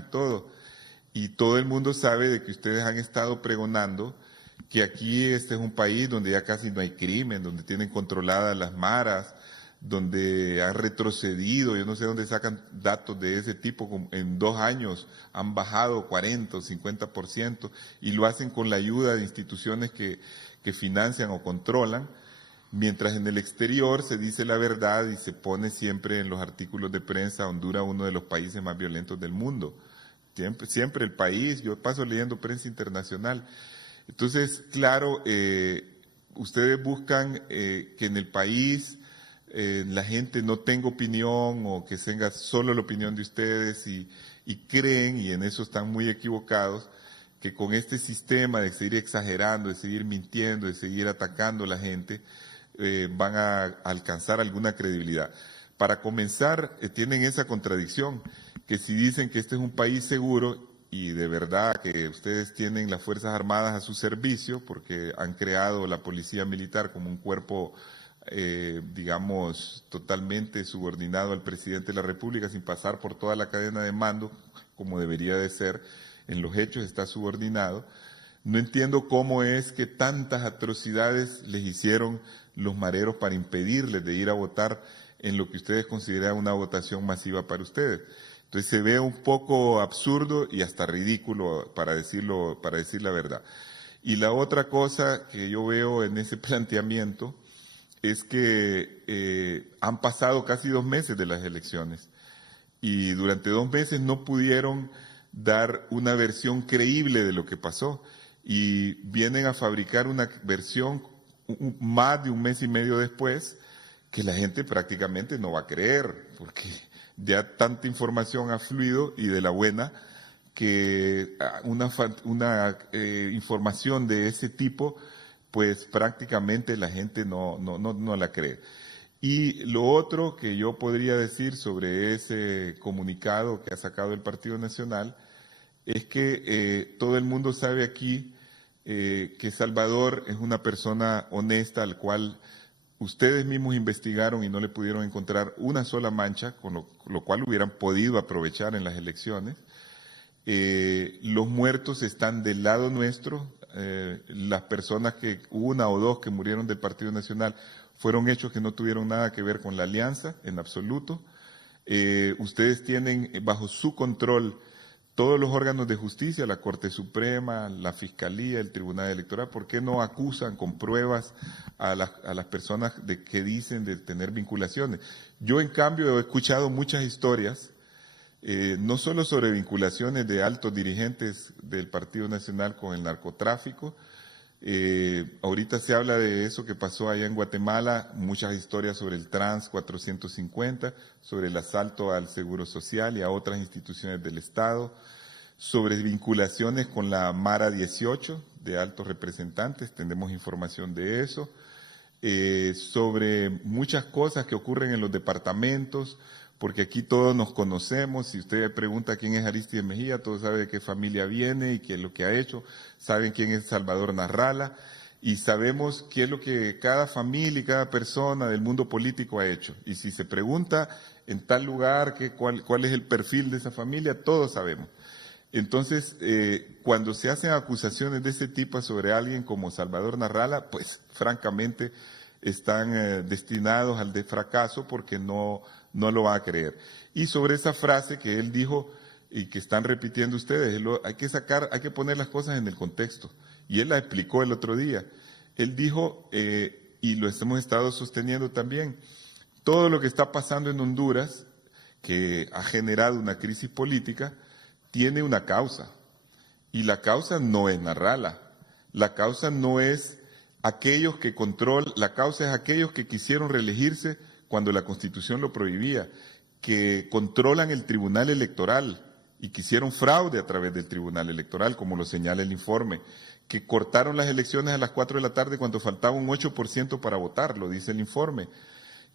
y todo el mundo sabe de que ustedes han estado pregonando que aquí este es un país donde ya casi no hay crimen, donde tienen controladas las maras, donde han retrocedido, yo no sé dónde sacan datos de ese tipo, en 2 años han bajado 40 o 50%, y lo hacen con la ayuda de instituciones que financian o controlan, mientras en el exterior se dice la verdad y se pone siempre en los artículos de prensa Honduras uno de los países más violentos del mundo. Siempre el país, yo paso leyendo prensa internacional. Entonces, claro, ustedes buscan que en el país la gente no tenga opinión o que tenga solo la opinión de ustedes y creen, y en eso están muy equivocados, que con este sistema de seguir exagerando, de seguir mintiendo, de seguir atacando a la gente, van a alcanzar alguna credibilidad. Para comenzar, tienen esa contradicción, que si dicen que este es un país seguro, y de verdad que ustedes tienen las Fuerzas Armadas a su servicio, porque han creado la Policía Militar como un cuerpo, digamos, totalmente subordinado al presidente de la República, sin pasar por toda la cadena de mando, como debería de ser, en los hechos está subordinado. No entiendo cómo es que tantas atrocidades les hicieron los mareros para impedirles de ir a votar en lo que ustedes consideran una votación masiva para ustedes. Entonces se ve un poco absurdo y hasta ridículo, para decir la verdad. Y la otra cosa que yo veo en ese planteamiento es que han pasado casi 2 meses de las elecciones y durante 2 meses no pudieron dar una versión creíble de lo que pasó, y vienen a fabricar una versión más de 1 mes y medio después que la gente prácticamente no va a creer, porque ya tanta información ha fluido, y de la buena, que una información de ese tipo, pues prácticamente la gente no la cree. Y lo otro que yo podría decir sobre ese comunicado que ha sacado el Partido Nacional es que todo el mundo sabe aquí que Salvador es una persona honesta, al cual ustedes mismos investigaron y no le pudieron encontrar una sola mancha, con lo cual hubieran podido aprovechar en las elecciones. Los muertos están del lado nuestro. Las personas una o 2 que murieron del Partido Nacional fueron hechos que no tuvieron nada que ver con la alianza, en absoluto. Ustedes tienen bajo su control todos los órganos de justicia, la Corte Suprema, la Fiscalía, el Tribunal Electoral. ¿Por qué no acusan con pruebas a las personas que dicen de tener vinculaciones? Yo, en cambio, he escuchado muchas historias, no solo sobre vinculaciones de altos dirigentes del Partido Nacional con el narcotráfico. Ahorita se habla de eso que pasó allá en Guatemala, muchas historias sobre el Trans 450, sobre el asalto al Seguro Social y a otras instituciones del Estado, sobre vinculaciones con la Mara 18 de altos representantes, tenemos información de eso, sobre muchas cosas que ocurren en los departamentos, porque aquí todos nos conocemos. Si usted pregunta quién es Arístides Mejía, todos saben de qué familia viene y qué es lo que ha hecho, saben quién es Salvador Narrala, y sabemos qué es lo que cada familia y cada persona del mundo político ha hecho. Y si se pregunta en tal lugar cuál es el perfil de esa familia, todos sabemos. Entonces, cuando se hacen acusaciones de ese tipo sobre alguien como Salvador Narrala, pues francamente están destinados al fracaso, porque no lo va a creer. Y sobre esa frase que él dijo y que están repitiendo ustedes, hay que poner las cosas en el contexto. Y él la explicó el otro día. Él dijo, y lo hemos estado sosteniendo también, todo lo que está pasando en Honduras, que ha generado una crisis política, tiene una causa. Y la causa no es Narrala. La causa no es aquellos que controlan, la causa es aquellos que quisieron reelegirse cuando la Constitución lo prohibía, que controlan el Tribunal Electoral y que hicieron fraude a través del Tribunal Electoral, como lo señala el informe, que cortaron las elecciones a las 4 de la tarde cuando faltaba un 8% para votar, lo dice el informe,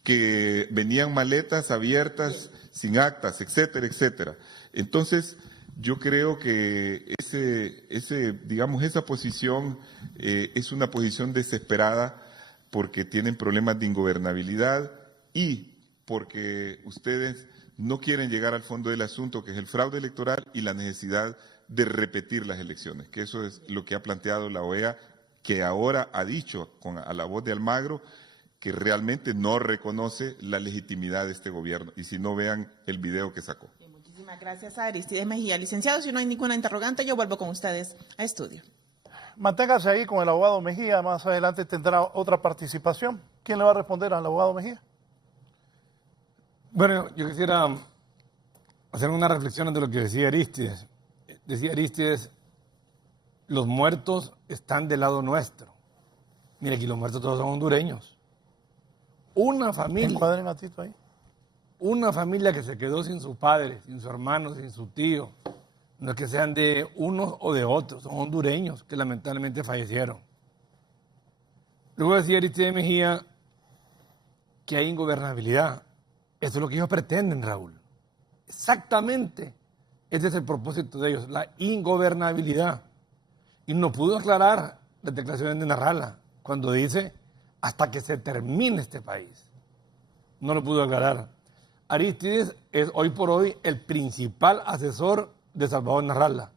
que venían maletas abiertas, sin actas, etcétera, etcétera. Entonces, yo creo que esa posición es una posición desesperada porque tienen problemas de ingobernabilidad y porque ustedes no quieren llegar al fondo del asunto, que es el fraude electoral y la necesidad de repetir las elecciones, que eso es lo que ha planteado la OEA, que ahora ha dicho a la voz de Almagro que realmente no reconoce la legitimidad de este gobierno. Y si no, vean el video que sacó. Muchísimas gracias a Aristides Mejía. Licenciado, si no hay ninguna interrogante, yo vuelvo con ustedes a estudio. Manténgase ahí con el abogado Mejía, más adelante tendrá otra participación. ¿Quién le va a responder al abogado Mejía? Bueno, yo quisiera hacer una reflexión de lo que decía Aristides. Decía Aristides, los muertos están del lado nuestro. Mira, aquí los muertos todos son hondureños. Una familia. Encuadren a Tito ahí. Una familia que se quedó sin su padre, sin su hermano, sin su tío. No es que sean de unos o de otros, son hondureños que lamentablemente fallecieron. Luego decía Aristides Mejía que hay ingobernabilidad. Eso es lo que ellos pretenden, Raúl. Exactamente. Ese es el propósito de ellos, la ingobernabilidad. Y no pudo aclarar las declaraciones de Narrala cuando dice hasta que se termine este país. No lo pudo aclarar. Aristides es hoy por hoy el principal asesor de Salvador Narrala.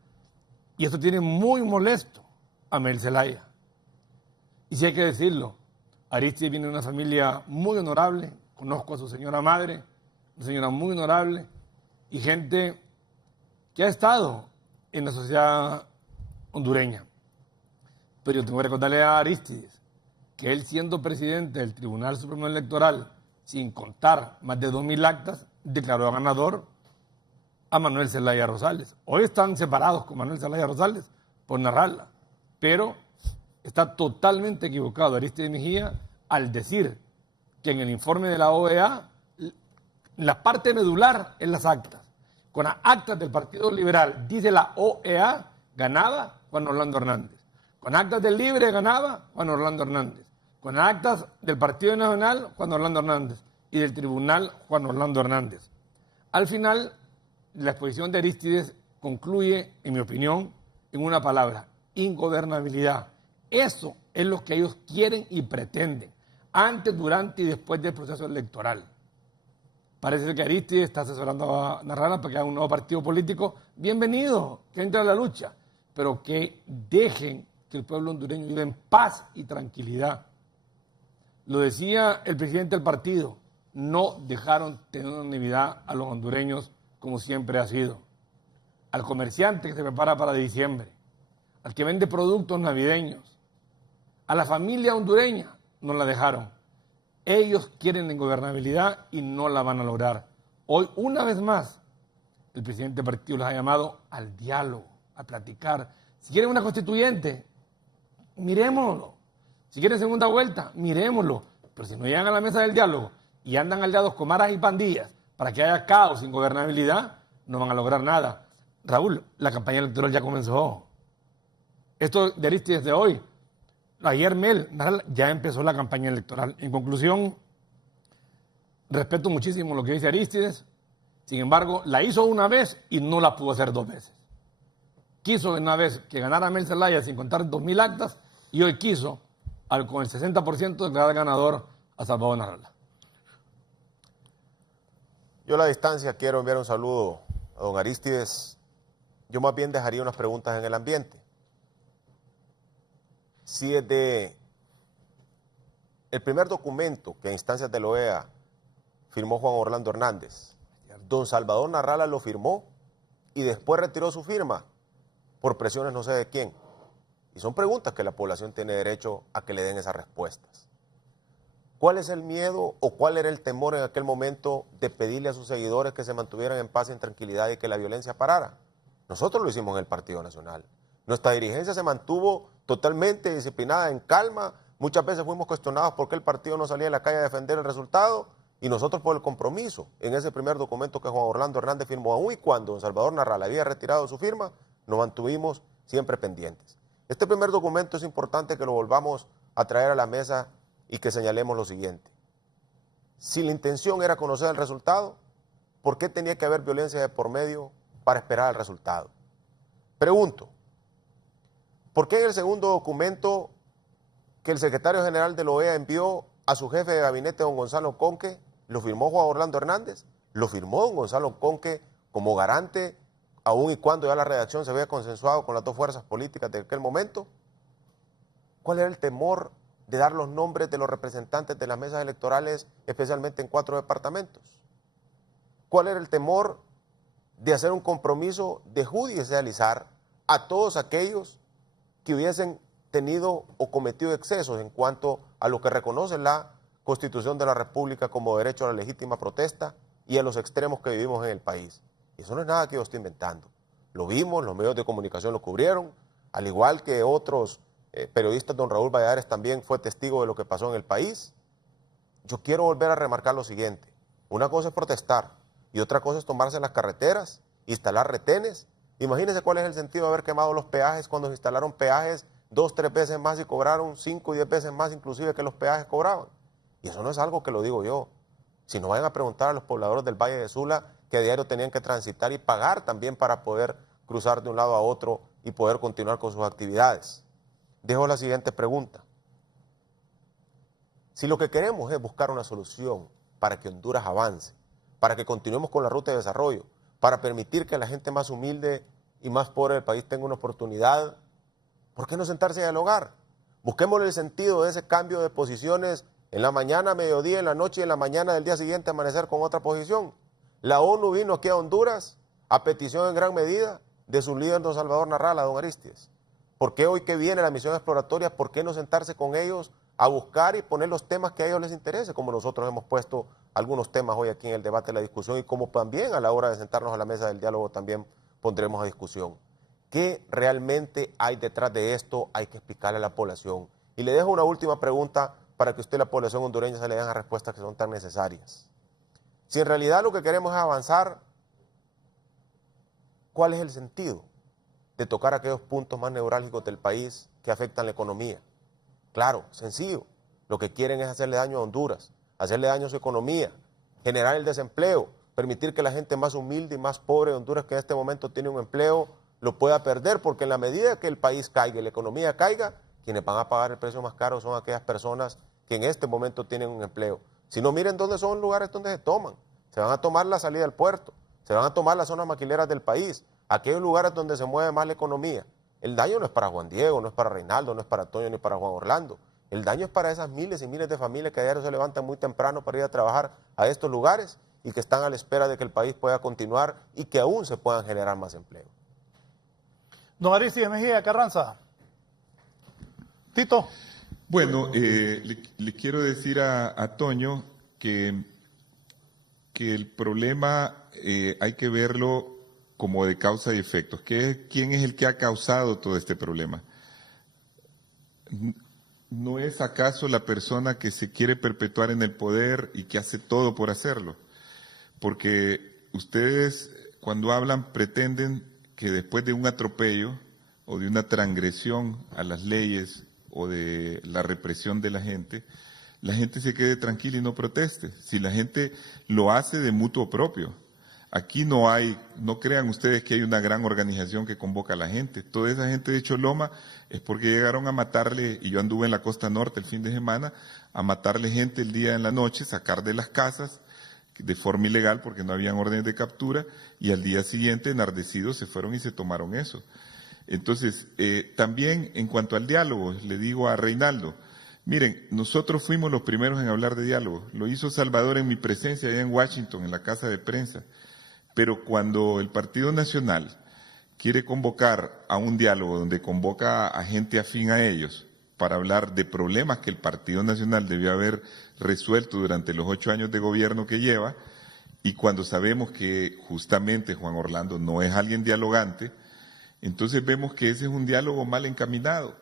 Y esto tiene muy molesto a Mel Zelaya. Y si hay que decirlo, Aristides viene de una familia muy honorable. Conozco a su señora madre, una señora muy honorable y gente que ha estado en la sociedad hondureña. Pero yo tengo que recordarle a Aristides que él, siendo presidente del Tribunal Supremo Electoral, sin contar más de 2.000 actas, declaró ganador a Manuel Zelaya Rosales. Hoy están separados con Manuel Zelaya Rosales por Narrala, pero está totalmente equivocado Aristides Mejía al decir que en el informe de la OEA la parte medular es las actas. Con las actas del Partido Liberal, dice la OEA, ganaba Juan Orlando Hernández. Con actas del Libre ganaba Juan Orlando Hernández. Con actas del Partido Nacional, Juan Orlando Hernández. Y del Tribunal, Juan Orlando Hernández. Al final, la exposición de Aristides concluye, en mi opinión, en una palabra: ingobernabilidad. Eso es lo que ellos quieren y pretenden, antes, durante y después del proceso electoral. Parece que Aristides está asesorando a Narrala para que haga un nuevo partido político. Bienvenido, que entre a la lucha, pero que dejen que el pueblo hondureño viva en paz y tranquilidad. Lo decía el presidente del partido, no dejaron tener una Navidad a los hondureños como siempre ha sido. Al comerciante que se prepara para diciembre, al que vende productos navideños, a la familia hondureña, no la dejaron. Ellos quieren la ingobernabilidad y no la van a lograr. Hoy, una vez más, el presidente del partido los ha llamado al diálogo, a platicar. Si quieren una constituyente, miremoslo. Si quieren segunda vuelta, miremoslo. Pero si no llegan a la mesa del diálogo y andan aliados con maras y pandillas para que haya caos, ingobernabilidad, no van a lograr nada. Raúl, la campaña electoral ya comenzó. Esto de Aristides de hoy. Ayer Mel ya empezó la campaña electoral. En conclusión, respeto muchísimo lo que dice Aristides. Sin embargo, la hizo una vez y no la pudo hacer 2 veces. Quiso una vez que ganara Mel Zelaya sin contar 2.000 actas y hoy quiso, con el 60%, declarar ganador a Salvador Narrala. Yo a la distancia quiero enviar un saludo a don Aristides. Yo más bien dejaría unas preguntas en el ambiente. Si desde el primer documento que a instancias de la OEA firmó Juan Orlando Hernández, don Salvador Narrala lo firmó y después retiró su firma por presiones no sé de quién. Y son preguntas que la población tiene derecho a que le den esas respuestas. ¿Cuál es el miedo o cuál era el temor en aquel momento de pedirle a sus seguidores que se mantuvieran en paz y en tranquilidad y que la violencia parara? Nosotros lo hicimos en el Partido Nacional. Nuestra dirigencia se mantuvo totalmente disciplinada, en calma. Muchas veces fuimos cuestionados por qué el partido no salía a la calle a defender el resultado y nosotros por el compromiso. En ese primer documento que Juan Orlando Hernández firmó, aún y cuando don Salvador Narrala había retirado su firma, nos mantuvimos siempre pendientes. Este primer documento es importante que lo volvamos a traer a la mesa y que señalemos lo siguiente. Si la intención era conocer el resultado, ¿por qué tenía que haber violencia de por medio para esperar el resultado? Pregunto, ¿por qué en el segundo documento que el secretario general de la OEA envió a su jefe de gabinete, don Gonzalo Conque, lo firmó Juan Orlando Hernández? Lo firmó don Gonzalo Conque como garante, aun y cuando ya la redacción se había consensuado con las dos fuerzas políticas de aquel momento. ¿Cuál era el temor de dar los nombres de los representantes de las mesas electorales, especialmente en 4 departamentos? ¿Cuál era el temor de hacer un compromiso de judicializar a todos aquellos que hubiesen tenido o cometido excesos en cuanto a lo que reconoce la Constitución de la República como derecho a la legítima protesta y a los extremos que vivimos en el país? Y eso no es nada que yo esté inventando. Lo vimos, los medios de comunicación lo cubrieron, al igual que otros periodistas. Don Raúl Valladares también fue testigo de lo que pasó en el país. Yo quiero volver a remarcar lo siguiente: una cosa es protestar y otra cosa es tomarse las carreteras, instalar retenes. Imagínense cuál es el sentido de haber quemado los peajes cuando se instalaron peajes 2, 3 veces más y cobraron 5 y 10 veces más inclusive que los peajes cobraban. Y eso no es algo que lo digo yo. Si no, vayan a preguntar a los pobladores del Valle de Sula, que a diario tenían que transitar y pagar también para poder cruzar de un lado a otro y poder continuar con sus actividades. Dejo la siguiente pregunta. Si lo que queremos es buscar una solución para que Honduras avance, para que continuemos con la ruta de desarrollo, para permitir que la gente más humilde y más pobre del país tenga una oportunidad, ¿por qué no sentarse a dialogar? Busquémosle el sentido de ese cambio de posiciones en la mañana, mediodía, en la noche y en la mañana del día siguiente amanecer con otra posición. La ONU vino aquí a Honduras a petición en gran medida de su líder don Salvador Narrala, don Aristides. ¿Por qué hoy que viene la misión exploratoria, por qué no sentarse con ellos a buscar y poner los temas que a ellos les interese, como nosotros hemos puesto algunos temas hoy aquí en el debate, la discusión, y como también a la hora de sentarnos a la mesa del diálogo también pondremos a discusión? ¿Qué realmente hay detrás de esto? Hay que explicarle a la población. Y le dejo una última pregunta para que usted y la población hondureña se le den las respuestas que son tan necesarias. Si en realidad lo que queremos es avanzar, ¿cuál es el sentido de tocar aquellos puntos más neurálgicos del país que afectan la economía? Claro, sencillo. Lo que quieren es hacerle daño a Honduras, hacerle daño a su economía, generar el desempleo, permitir que la gente más humilde y más pobre de Honduras que en este momento tiene un empleo lo pueda perder, porque en la medida que el país caiga y la economía caiga, quienes van a pagar el precio más caro son aquellas personas que en este momento tienen un empleo. Si no, miren dónde son los lugares donde se toman. Se van a tomar la salida del puerto, se van a tomar las zonas maquileras del país, aquellos lugares donde se mueve más la economía. El daño no es para Juan Diego, no es para Reinaldo, no es para Toño ni para Juan Orlando. El daño es para esas miles y miles de familias que a diario se levantan muy temprano para ir a trabajar a estos lugares y que están a la espera de que el país pueda continuar y que aún se puedan generar más empleo. Don Aristides Mejía Carranza. Tito. Bueno, le quiero decir a Toño que el problema hay que verlo como de causa y efectos. ¿Quién es el que ha causado todo este problema? ¿No es acaso la persona que se quiere perpetuar en el poder y que hace todo por hacerlo? Porque ustedes, cuando hablan, pretenden que después de un atropello o de una transgresión a las leyes o de la represión de la gente se quede tranquila y no proteste. Si la gente lo hace de mutuo propio. Aquí no crean ustedes que hay una gran organización que convoca a la gente. Toda esa gente de Choloma es porque llegaron a matarle, y yo anduve en la costa norte el fin de semana, a matarle gente el día en la noche, sacar de las casas de forma ilegal porque no habían órdenes de captura, y al día siguiente, enardecidos, se fueron y se tomaron eso. Entonces, también en cuanto al diálogo, le digo a Reinaldo, miren, nosotros fuimos los primeros en hablar de diálogo. Lo hizo Salvador en mi presencia allá en Washington, en la casa de prensa. Pero cuando el Partido Nacional quiere convocar a un diálogo donde convoca a gente afín a ellos para hablar de problemas que el Partido Nacional debió haber resuelto durante los 8 años de gobierno que lleva, y cuando sabemos que justamente Juan Orlando no es alguien dialogante, entonces vemos que ese es un diálogo mal encaminado.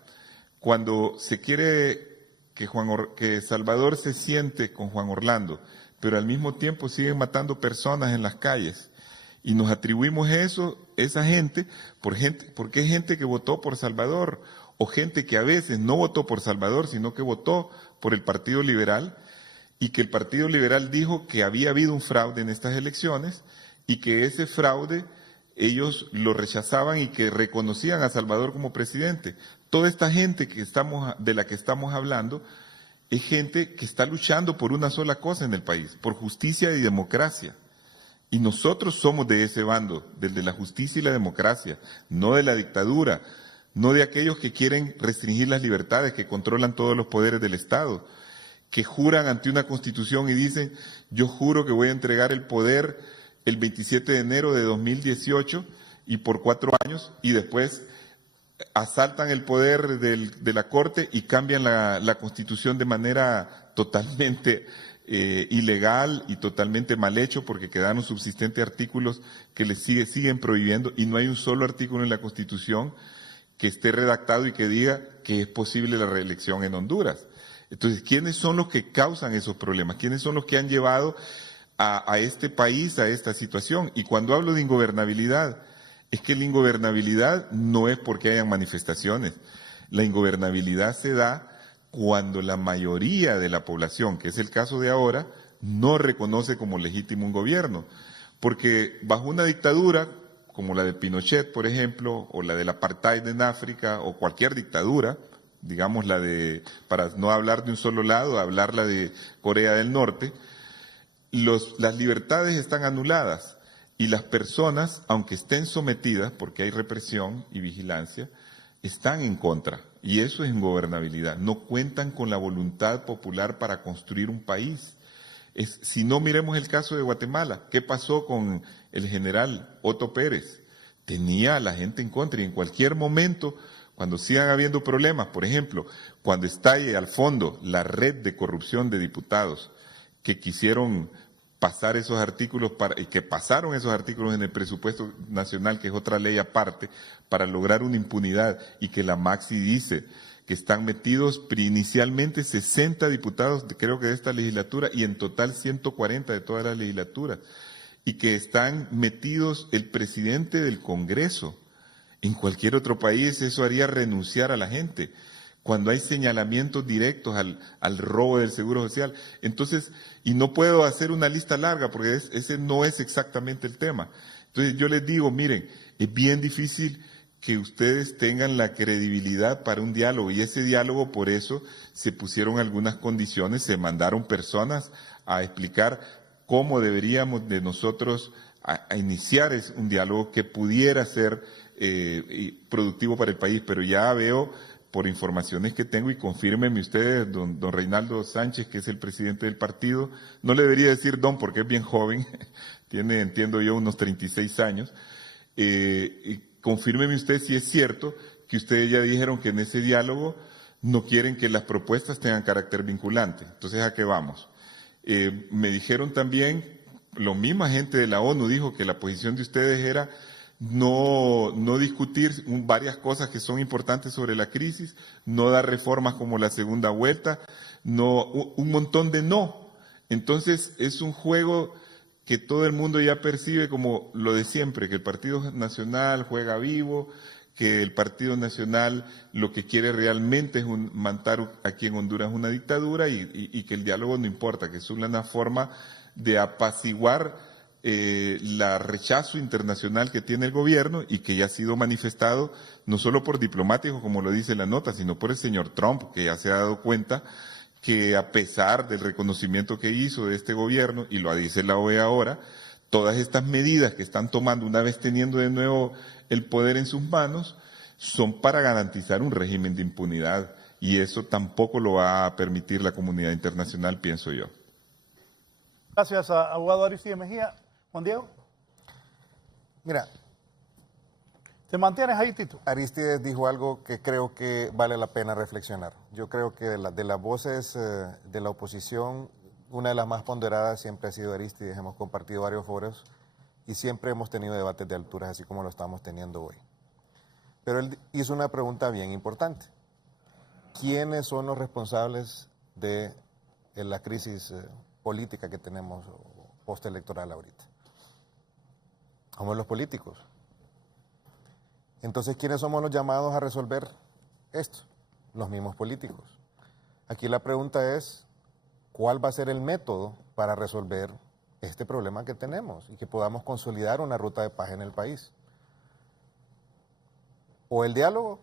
Cuando se quiere que Salvador se siente con Juan Orlando, pero al mismo tiempo siguen matando personas en las calles, y nos atribuimos esa gente, porque es gente que votó por Salvador, o gente que a veces no votó por Salvador, sino que votó por el Partido Liberal, y que el Partido Liberal dijo que había habido un fraude en estas elecciones y que ese fraude ellos lo rechazaban y que reconocían a Salvador como presidente. Toda esta gente de la que estamos hablando es gente que está luchando por una sola cosa en el país, por justicia y democracia. Y nosotros somos de ese bando, del de la justicia y la democracia, no de la dictadura, no de aquellos que quieren restringir las libertades, que controlan todos los poderes del Estado, que juran ante una constitución y dicen, yo juro que voy a entregar el poder el 27 de enero de 2018 y por 4 años, y después asaltan el poder de la Corte y cambian la Constitución de manera totalmente ilegal y totalmente mal hecho, porque quedaron subsistentes artículos que les siguen prohibiendo, y no hay un solo artículo en la Constitución que esté redactado y que diga que es posible la reelección en Honduras. Entonces, ¿quiénes son los que causan esos problemas? ¿Quiénes son los que han llevado a este país a esta situación? Y cuando hablo de ingobernabilidad, es que la ingobernabilidad no es porque hayan manifestaciones. La ingobernabilidad se da cuando la mayoría de la población, que es el caso de ahora, no reconoce como legítimo un gobierno. Porque bajo una dictadura, como la de Pinochet, por ejemplo, o la del apartheid en África, o cualquier dictadura, digamos para no hablar de un solo lado, hablar la de Corea del Norte, las libertades están anuladas y las personas, aunque estén sometidas, porque hay represión y vigilancia, están en contra. Y eso es ingobernabilidad. No cuentan con la voluntad popular para construir un país. Si no, miremos el caso de Guatemala. ¿Qué pasó con el general Otto Pérez? Tenía a la gente en contra, y en cualquier momento, cuando sigan habiendo problemas, por ejemplo, cuando estalle al fondo la red de corrupción de diputados que quisieron pasar esos artículos y que pasaron esos artículos en el presupuesto nacional, que es otra ley aparte, para lograr una impunidad, y que la Maxi dice que están metidos inicialmente 60 diputados, creo que de esta legislatura, y en total 140 de toda la legislatura, y que están metidos el presidente del Congreso. En cualquier otro país eso haría renunciar a la gente, cuando hay señalamientos directos al robo del Seguro Social. Entonces, y no puedo hacer una lista larga porque ese no es exactamente el tema. Entonces yo les digo, miren, es bien difícil que ustedes tengan la credibilidad para un diálogo, y ese diálogo, por eso se pusieron algunas condiciones, se mandaron personas a explicar cómo deberíamos de nosotros a iniciar un diálogo que pudiera ser productivo para el país. Pero ya veo, por informaciones que tengo, y confírmenme ustedes, don Reinaldo Sánchez, que es el presidente del partido, no le debería decir don porque es bien joven, tiene, entiendo yo, unos 36 años, y confírmeme usted si es cierto que ustedes ya dijeron que en ese diálogo no quieren que las propuestas tengan carácter vinculante. Entonces, ¿a qué vamos? Me dijeron también, la misma gente de la ONU dijo que la posición de ustedes era no discutir varias cosas que son importantes sobre la crisis, no dar reformas como la segunda vuelta, un montón de no. Entonces es un juego que todo el mundo ya percibe como lo de siempre, que el Partido Nacional juega vivo, que el Partido Nacional lo que quiere realmente es montar aquí en Honduras una dictadura, y que el diálogo no importa, que es una forma de apaciguar la rechazo internacional que tiene el gobierno, y que ya ha sido manifestado no solo por diplomáticos, como lo dice la nota, sino por el señor Trump, que ya se ha dado cuenta que a pesar del reconocimiento que hizo de este gobierno, y lo dice la OEA ahora, todas estas medidas que están tomando una vez teniendo de nuevo el poder en sus manos son para garantizar un régimen de impunidad, y eso tampoco lo va a permitir la comunidad internacional, pienso yo. Gracias, abogado Aristides Mejía. Juan Diego. Mira, ¿te mantienes ahí, Tito? Aristides dijo algo que creo que vale la pena reflexionar. Yo creo que de las voces de la oposición, una de las más ponderadas siempre ha sido Aristides. Hemos compartido varios foros y siempre hemos tenido debates de alturas, así como lo estamos teniendo hoy. Pero él hizo una pregunta bien importante. ¿Quiénes son los responsables de la crisis política que tenemos postelectoral ahorita? Somos los políticos. Entonces, ¿quiénes somos los llamados a resolver esto? Los mismos políticos. Aquí la pregunta es, cuál va a ser el método para resolver este problema que tenemos y que podamos consolidar una ruta de paz en el país. O el diálogo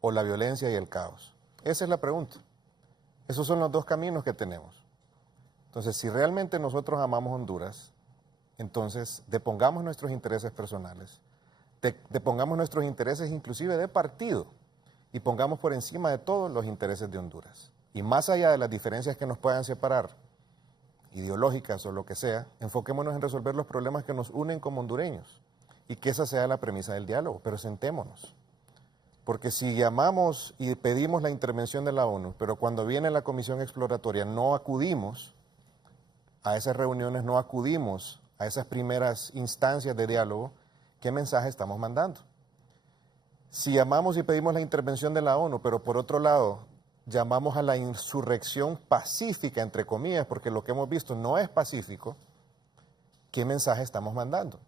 o la violencia y el caos. Esa es la pregunta. Esos son los dos caminos que tenemos. Entonces, si realmente nosotros amamos Honduras, entonces depongamos nuestros intereses personales, depongamos nuestros intereses inclusive de partido y pongamos por encima de todos los intereses de Honduras. Y más allá de las diferencias que nos puedan separar, ideológicas o lo que sea, enfoquémonos en resolver los problemas que nos unen como hondureños y que esa sea la premisa del diálogo, pero sentémonos. Porque si llamamos y pedimos la intervención de la ONU, pero cuando viene la comisión exploratoria no acudimos a esas reuniones, no acudimos a esas primeras instancias de diálogo, ¿qué mensaje estamos mandando? Si llamamos y pedimos la intervención de la ONU, pero por otro lado llamamos a la insurrección pacífica, entre comillas, porque lo que hemos visto no es pacífico, ¿qué mensaje estamos mandando?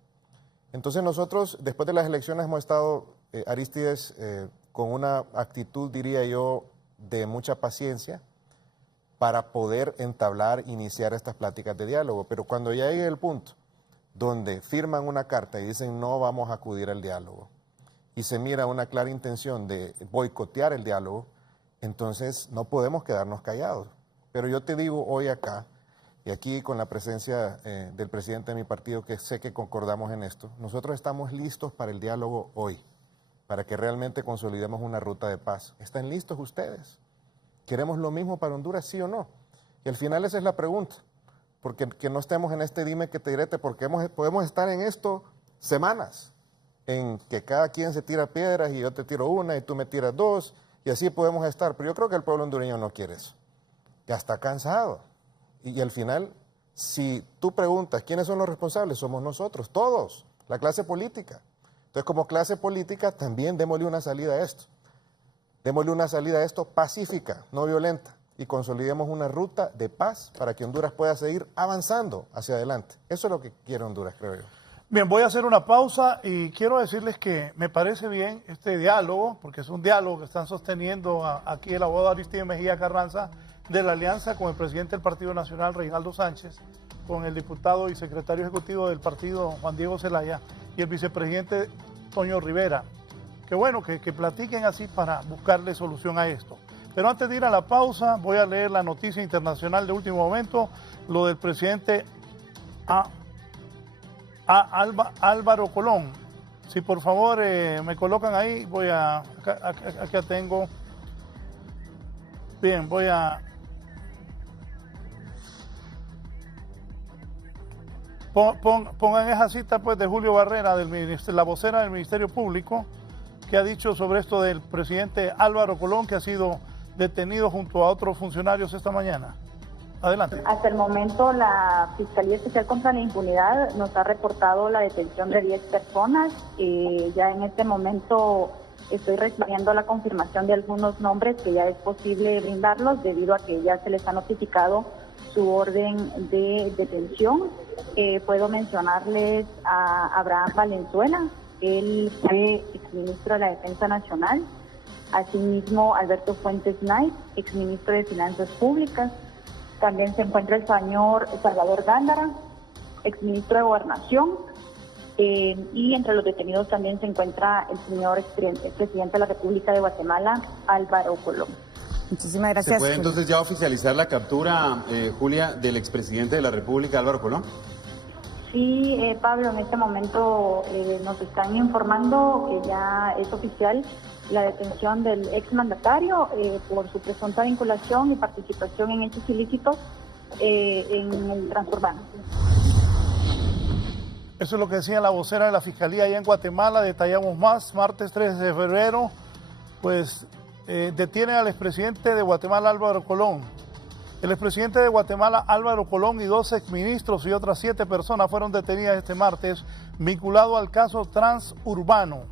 Entonces nosotros, después de las elecciones, hemos estado, Arístides, con una actitud, diría yo, de mucha paciencia para poder entablar, iniciar estas pláticas de diálogo. Pero cuando ya llegue el punto donde firman una carta y dicen no vamos a acudir al diálogo, y se mira una clara intención de boicotear el diálogo, entonces no podemos quedarnos callados. Pero yo te digo hoy acá, y aquí con la presencia del presidente de mi partido, que sé que concordamos en esto, nosotros estamos listos para el diálogo hoy, para que realmente consolidemos una ruta de paz. ¿Están listos ustedes? ¿Queremos lo mismo para Honduras, sí o no? Y al final esa es la pregunta, porque que no estemos en este dime que te direte, porque podemos estar en esto semanas, en que cada quien se tira piedras y yo te tiro una y tú me tiras dos, y así podemos estar. Pero yo creo que el pueblo hondureño no quiere eso, ya está cansado. Y al final, si tú preguntas quiénes son los responsables, somos nosotros, todos, la clase política. Entonces, como clase política, también démosle una salida a esto. Démosle una salida a esto pacífica, no violenta, y consolidemos una ruta de paz para que Honduras pueda seguir avanzando hacia adelante. Eso es lo que quiere Honduras, creo yo. Bien, voy a hacer una pausa y quiero decirles que me parece bien este diálogo, porque es un diálogo que están sosteniendo aquí el abogado Arístides Mejía Carranza, de la alianza con el presidente del Partido Nacional, Reinaldo Sánchez, con el diputado y secretario ejecutivo del partido, Juan Diego Zelaya, y el vicepresidente Toño Rivera. Qué bueno que platiquen así para buscarle solución a esto. Pero antes de ir a la pausa, voy a leer la noticia internacional de último momento, lo del presidente Álvaro Colón. Si por favor me colocan ahí, acá tengo. Bien, pongan esa cita pues de Julio Barrera, la vocera del Ministerio Público, que ha dicho sobre esto del presidente Álvaro Colón, que ha sido detenido junto a otros funcionarios esta mañana. Adelante. Hasta el momento, la Fiscalía Especial contra la Impunidad nos ha reportado la detención de 10 personas. Ya en este momento estoy recibiendo la confirmación de algunos nombres que ya es posible brindarlos debido a que ya se les ha notificado su orden de detención. Puedo mencionarles a Abraham Valenzuela, él fue exministro de la Defensa Nacional, asimismo Alberto Fuentes Knight, exministro de Finanzas Públicas, también se encuentra el señor Salvador Gándara, exministro de Gobernación, y entre los detenidos también se encuentra el señor presidente de la República de Guatemala, Álvaro Colón. Muchísimas gracias. ¿Se puede entonces ya oficializar la captura, Julia, del expresidente de la República, Álvaro Colón? Sí, Pablo, en este momento nos están informando que ya es oficial la detención del exmandatario por su presunta vinculación y participación en hechos ilícitos en el transurbano. Eso es lo que decía la vocera de la Fiscalía allá en Guatemala. Detallamos más. Martes 13 de febrero, pues detienen al expresidente de Guatemala, Álvaro Colón. El expresidente de Guatemala, Álvaro Colón, y 2 exministros y otras 7 personas fueron detenidas este martes vinculado al caso transurbano.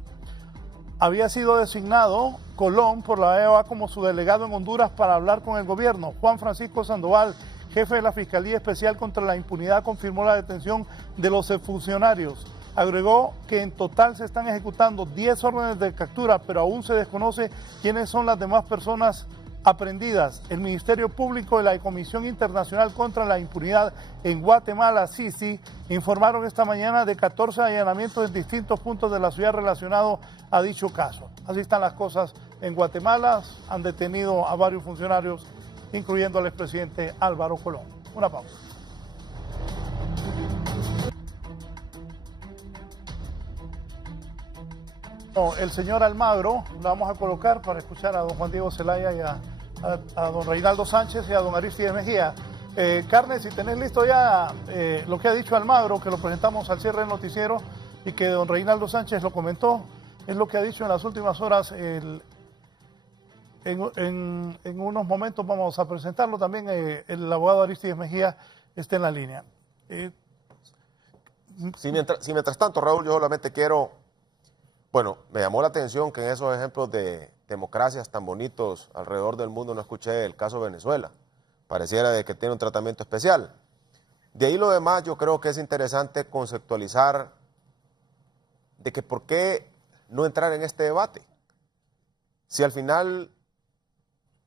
Había sido designado Colón por la EOA como su delegado en Honduras para hablar con el gobierno. Juan Francisco Sandoval, jefe de la Fiscalía Especial contra la Impunidad, confirmó la detención de los funcionarios. Agregó que en total se están ejecutando 10 órdenes de captura, pero aún se desconoce quiénes son las demás personas aprendidas. El Ministerio Público y la Comisión Internacional contra la Impunidad en Guatemala, CICI, informaron esta mañana de 14 allanamientos en distintos puntos de la ciudad relacionados a dicho caso. Así están las cosas en Guatemala. Han detenido a varios funcionarios, incluyendo al expresidente Álvaro Colón. Una pausa. El señor Almagro, lo vamos a colocar para escuchar a don Juan Diego Zelaya y a don Reinaldo Sánchez y a don Aristides Mejía. Carne, si tenés listo ya lo que ha dicho Almagro, que lo presentamos al cierre del noticiero y que don Reinaldo Sánchez lo comentó, es lo que ha dicho en las últimas horas. En unos momentos vamos a presentarlo también. El abogado Aristides Mejía está en la línea. Si mientras tanto, Raúl, yo solamente quiero... Bueno, me llamó la atención que en esos ejemplos de democracias tan bonitos alrededor del mundo no escuché el caso de Venezuela. Pareciera de que tiene un tratamiento especial. De ahí lo demás, yo creo que es interesante conceptualizar de que por qué no entrar en este debate. Si al final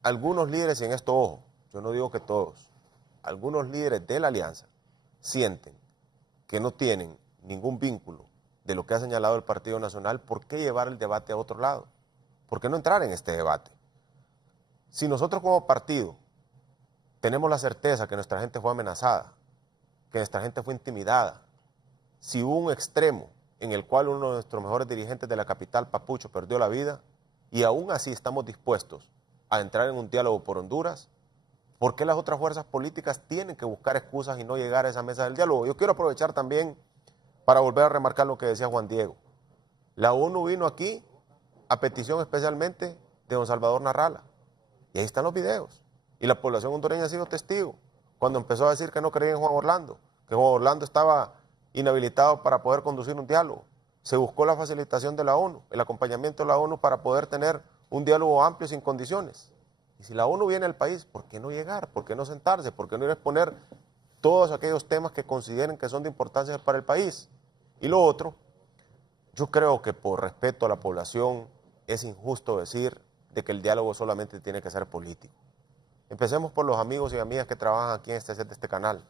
algunos líderes, y en esto ojo, yo no digo que todos, algunos líderes de la alianza sienten que no tienen ningún vínculo de lo que ha señalado el Partido Nacional, ¿por qué llevar el debate a otro lado? ¿Por qué no entrar en este debate? Si nosotros como partido tenemos la certeza que nuestra gente fue amenazada, que nuestra gente fue intimidada, si hubo un extremo en el cual uno de nuestros mejores dirigentes de la capital, Papucho, perdió la vida, y aún así estamos dispuestos a entrar en un diálogo por Honduras, ¿por qué las otras fuerzas políticas tienen que buscar excusas y no llegar a esa mesa del diálogo? Yo quiero aprovechar también para volver a remarcar lo que decía Juan Diego. La ONU vino aquí a petición especialmente de don Salvador Narrala. Y ahí están los videos. Y la población hondureña ha sido testigo. Cuando empezó a decir que no creía en Juan Orlando, que Juan Orlando estaba inhabilitado para poder conducir un diálogo. Se buscó la facilitación de la ONU, el acompañamiento de la ONU para poder tener un diálogo amplio sin condiciones. Y si la ONU viene al país, ¿por qué no llegar? ¿Por qué no sentarse? ¿Por qué no ir a exponer todos aquellos temas que consideren que son de importancia para el país? Y lo otro, yo creo que por respeto a la población es injusto decir de que el diálogo solamente tiene que ser político. Empecemos por los amigos y amigas que trabajan aquí en este set de este canal.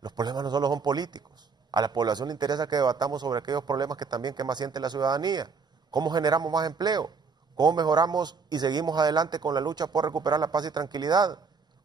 Los problemas no solo son políticos. A la población le interesa que debatamos sobre aquellos problemas que también más siente la ciudadanía. ¿Cómo generamos más empleo? ¿Cómo mejoramos y seguimos adelante con la lucha por recuperar la paz y tranquilidad?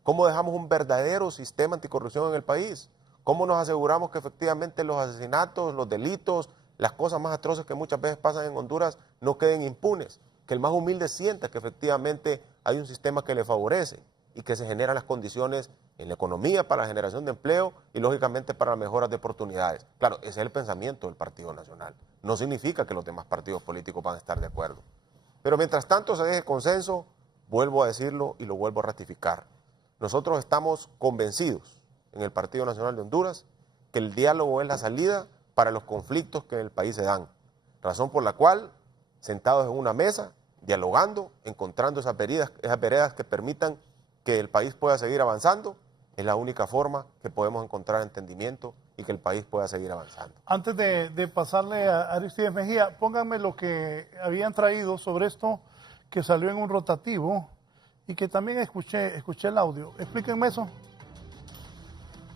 ¿Cómo dejamos un verdadero sistema anticorrupción en el país? ¿Cómo nos aseguramos que efectivamente los asesinatos, los delitos, las cosas más atroces que muchas veces pasan en Honduras no queden impunes? Que el más humilde sienta que efectivamente hay un sistema que le favorece y que se generan las condiciones en la economía para la generación de empleo y lógicamente para las mejoras de oportunidades. Claro, ese es el pensamiento del Partido Nacional. No significa que los demás partidos políticos van a estar de acuerdo. Pero mientras tanto se deje consenso, vuelvo a decirlo y lo vuelvo a ratificar. Nosotros estamos convencidos en el Partido Nacional de Honduras que el diálogo es la salida para los conflictos que en el país se dan. Razón por la cual, sentados en una mesa, dialogando, encontrando esas veredas que permitan que el país pueda seguir avanzando, es la única forma que podemos encontrar entendimiento y que el país pueda seguir avanzando. Antes de pasarle a Aristides Mejía, pónganme lo que habían traído sobre esto que salió en un rotativo y que también escuché el audio. Explíquenme eso.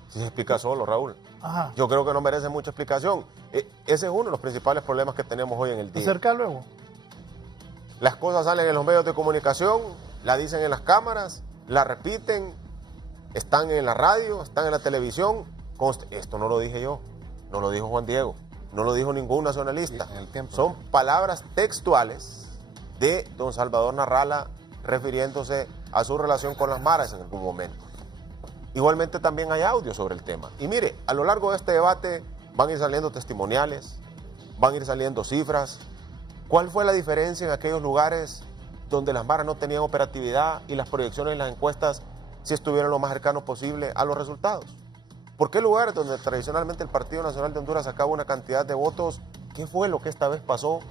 Sí, se explica solo, Raúl. Ajá. Yo creo que no merece mucha explicación. Ese es uno de los principales problemas que tenemos hoy en el día. Acerca luego. Las cosas salen en los medios de comunicación, la dicen en las cámaras, la repiten, están en la radio, están en la televisión. Esto no lo dije yo, no lo dijo Juan Diego, no lo dijo ningún nacionalista. Son palabras textuales de don Salvador Narrala refiriéndose a su relación con las maras en algún momento. Igualmente también hay audio sobre el tema. Y mire, a lo largo de este debate van a ir saliendo testimoniales, van a ir saliendo cifras. ¿Cuál fue la diferencia en aquellos lugares donde las maras no tenían operatividad y las proyecciones en las encuestas sí estuvieron lo más cercanos posible a los resultados? ¿Por qué lugares donde tradicionalmente el Partido Nacional de Honduras sacaba una cantidad de votos? ¿Qué fue lo que esta vez pasó?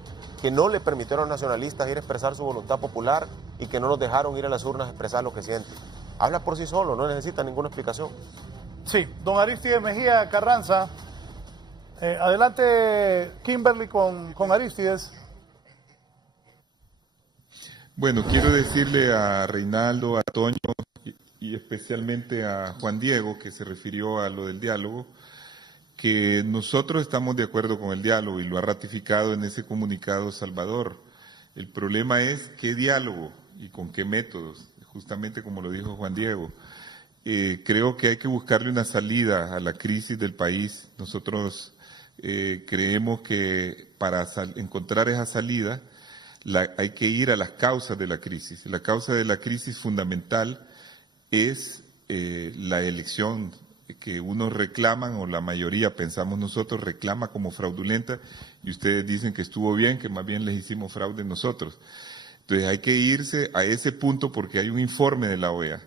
Que no le permitieron a los nacionalistas ir a expresar su voluntad popular y que no nos dejaron ir a las urnas a expresar lo que sienten. Habla por sí solo, no necesita ninguna explicación. Sí, don Aristides Mejía Carranza. Adelante, Kimberly, con Aristides. Bueno, quiero decirle a Reinaldo, a Toño y especialmente a Juan Diego, que se refirió a lo del diálogo, que nosotros estamos de acuerdo con el diálogo y lo ha ratificado en ese comunicado Salvador. El problema es qué diálogo y con qué métodos, justamente como lo dijo Juan Diego. Creo que hay que buscarle una salida a la crisis del país. Nosotros creemos que para encontrar esa salida hay que ir a las causas de la crisis. La causa de la crisis fundamental es la elección que unos reclaman, o la mayoría, pensamos nosotros, reclama como fraudulenta, y ustedes dicen que estuvo bien, que más bien les hicimos fraude nosotros. Entonces hay que irse a ese punto porque hay un informe de la OEA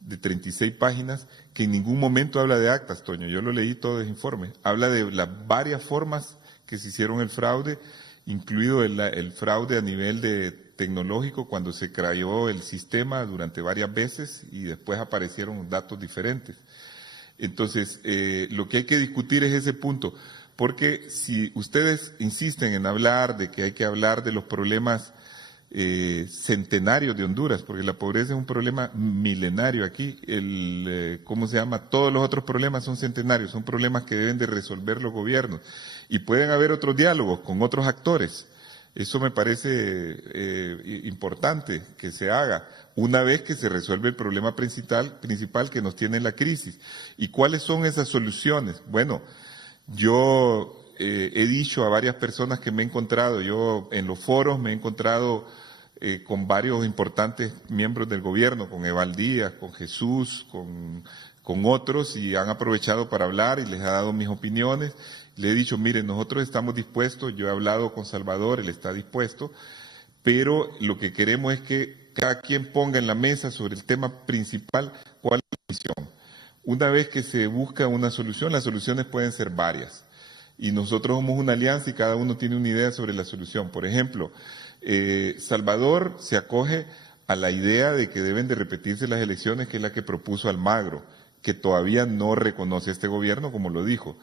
de 36 páginas que en ningún momento habla de actas, Toño, yo lo leí todo ese informe, habla de las varias formas que se hicieron el fraude, incluido el fraude a nivel de tecnológico cuando se creó el sistema durante varias veces y después aparecieron datos diferentes. Entonces, lo que hay que discutir es ese punto, porque si ustedes insisten en hablar de que hay que hablar de los problemas centenarios de Honduras, porque la pobreza es un problema milenario aquí, ¿cómo se llama? Todos los otros problemas son centenarios, son problemas que deben de resolver los gobiernos, y pueden haber otros diálogos con otros actores. Eso me parece importante que se haga una vez que se resuelve el problema principal que nos tiene la crisis. ¿Y cuáles son esas soluciones? Bueno, yo he dicho a varias personas que me he encontrado, yo en los foros me he encontrado con varios importantes miembros del gobierno, con Eval Díaz, con Jesús, con otros, y han aprovechado para hablar y les he dado mis opiniones. Le he dicho, miren, nosotros estamos dispuestos, yo he hablado con Salvador, él está dispuesto, pero lo que queremos es que cada quien ponga en la mesa sobre el tema principal cuál es la misión. Una vez que se busca una solución, las soluciones pueden ser varias. Y nosotros somos una alianza y cada uno tiene una idea sobre la solución. Por ejemplo, Salvador se acoge a la idea de que deben de repetirse las elecciones, que es la que propuso Almagro, que todavía no reconoce a este gobierno, como lo dijo.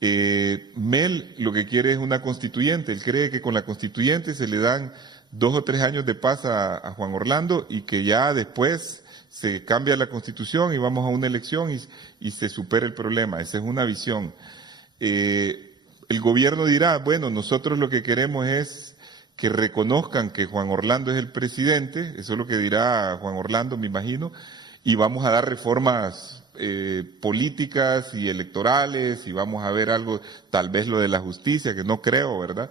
Mel lo que quiere es una constituyente, él cree que con la constituyente se le dan 2 o 3 años de paz a Juan Orlando y que ya después se cambia la constitución y vamos a una elección y se supera el problema. Esa es una visión. El gobierno dirá, bueno, nosotros lo que queremos es que reconozcan que Juan Orlando es el presidente, eso es lo que dirá Juan Orlando, me imagino, y vamos a dar reformas políticas y electorales, y vamos a ver algo, tal vez lo de la justicia, que no creo, ¿verdad?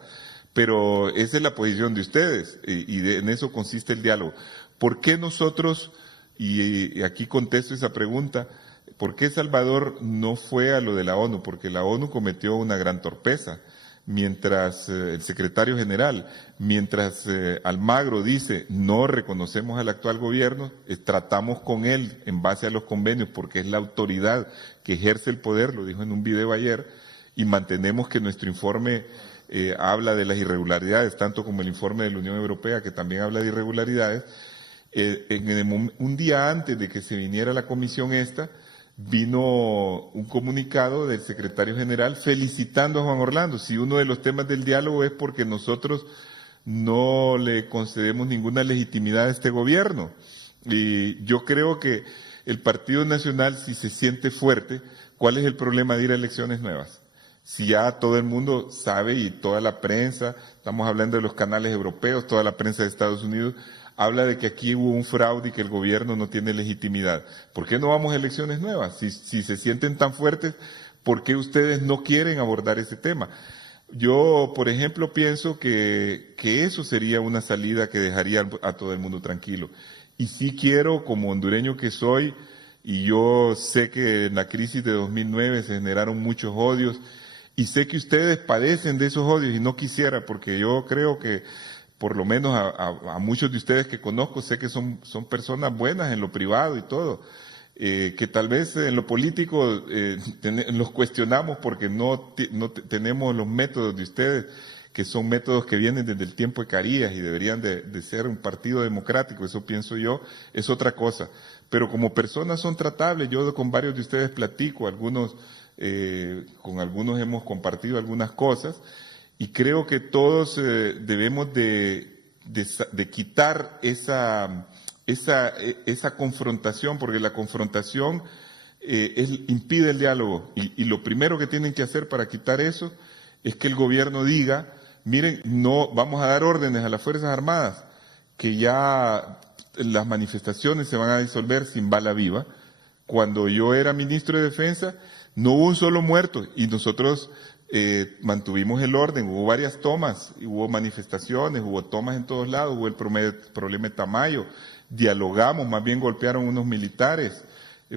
Pero esa es la posición de ustedes, en eso consiste el diálogo. ¿Por qué nosotros, y aquí contesto esa pregunta, por qué Salvador no fue a lo de la ONU? Porque la ONU cometió una gran torpeza. Mientras el secretario general, mientras Almagro dice no reconocemos al actual gobierno, tratamos con él en base a los convenios porque es la autoridad que ejerce el poder, lo dijo en un video ayer, y mantenemos que nuestro informe habla de las irregularidades, tanto como el informe de la Unión Europea que también habla de irregularidades. Un día antes de que se viniera la comisión vino un comunicado del secretario general felicitando a Juan Orlando. Si uno de los temas del diálogo es porque nosotros no le concedemos ninguna legitimidad a este gobierno. Y yo creo que el Partido Nacional, si se siente fuerte, ¿cuál es el problema de ir a elecciones nuevas? Si ya todo el mundo sabe y toda la prensa, estamos hablando de los canales europeos, toda la prensa de Estados Unidos, habla de que aquí hubo un fraude y que el gobierno no tiene legitimidad. ¿Por qué no vamos a elecciones nuevas? Si se sienten tan fuertes, ¿por qué ustedes no quieren abordar ese tema? Yo, por ejemplo, pienso que eso sería una salida que dejaría a todo el mundo tranquilo. Y sí quiero, como hondureño que soy, y yo sé que en la crisis de 2009 se generaron muchos odios, y sé que ustedes padecen de esos odios, y no quisiera, porque yo creo que por lo menos a muchos de ustedes que conozco, sé que son personas buenas en lo privado y todo, que tal vez en lo político los cuestionamos porque no tenemos los métodos de ustedes, que son métodos que vienen desde el tiempo de Carías y deberían de ser un partido democrático, eso pienso yo, es otra cosa. Pero como personas son tratables, yo con varios de ustedes platico, con algunos hemos compartido algunas cosas, y creo que todos debemos de de quitar esa confrontación, porque la confrontación impide el diálogo. Y lo primero que tienen que hacer para quitar eso es que el gobierno diga, miren, no vamos a dar órdenes a las Fuerzas Armadas, que ya las manifestaciones se van a disolver sin bala viva. Cuando yo era ministro de Defensa, no hubo un solo muerto y nosotros mantuvimos el orden. Hubo varias tomas, hubo manifestaciones, hubo tomas en todos lados, hubo el problema de Tamayo, dialogamos, más bien golpearon unos militares,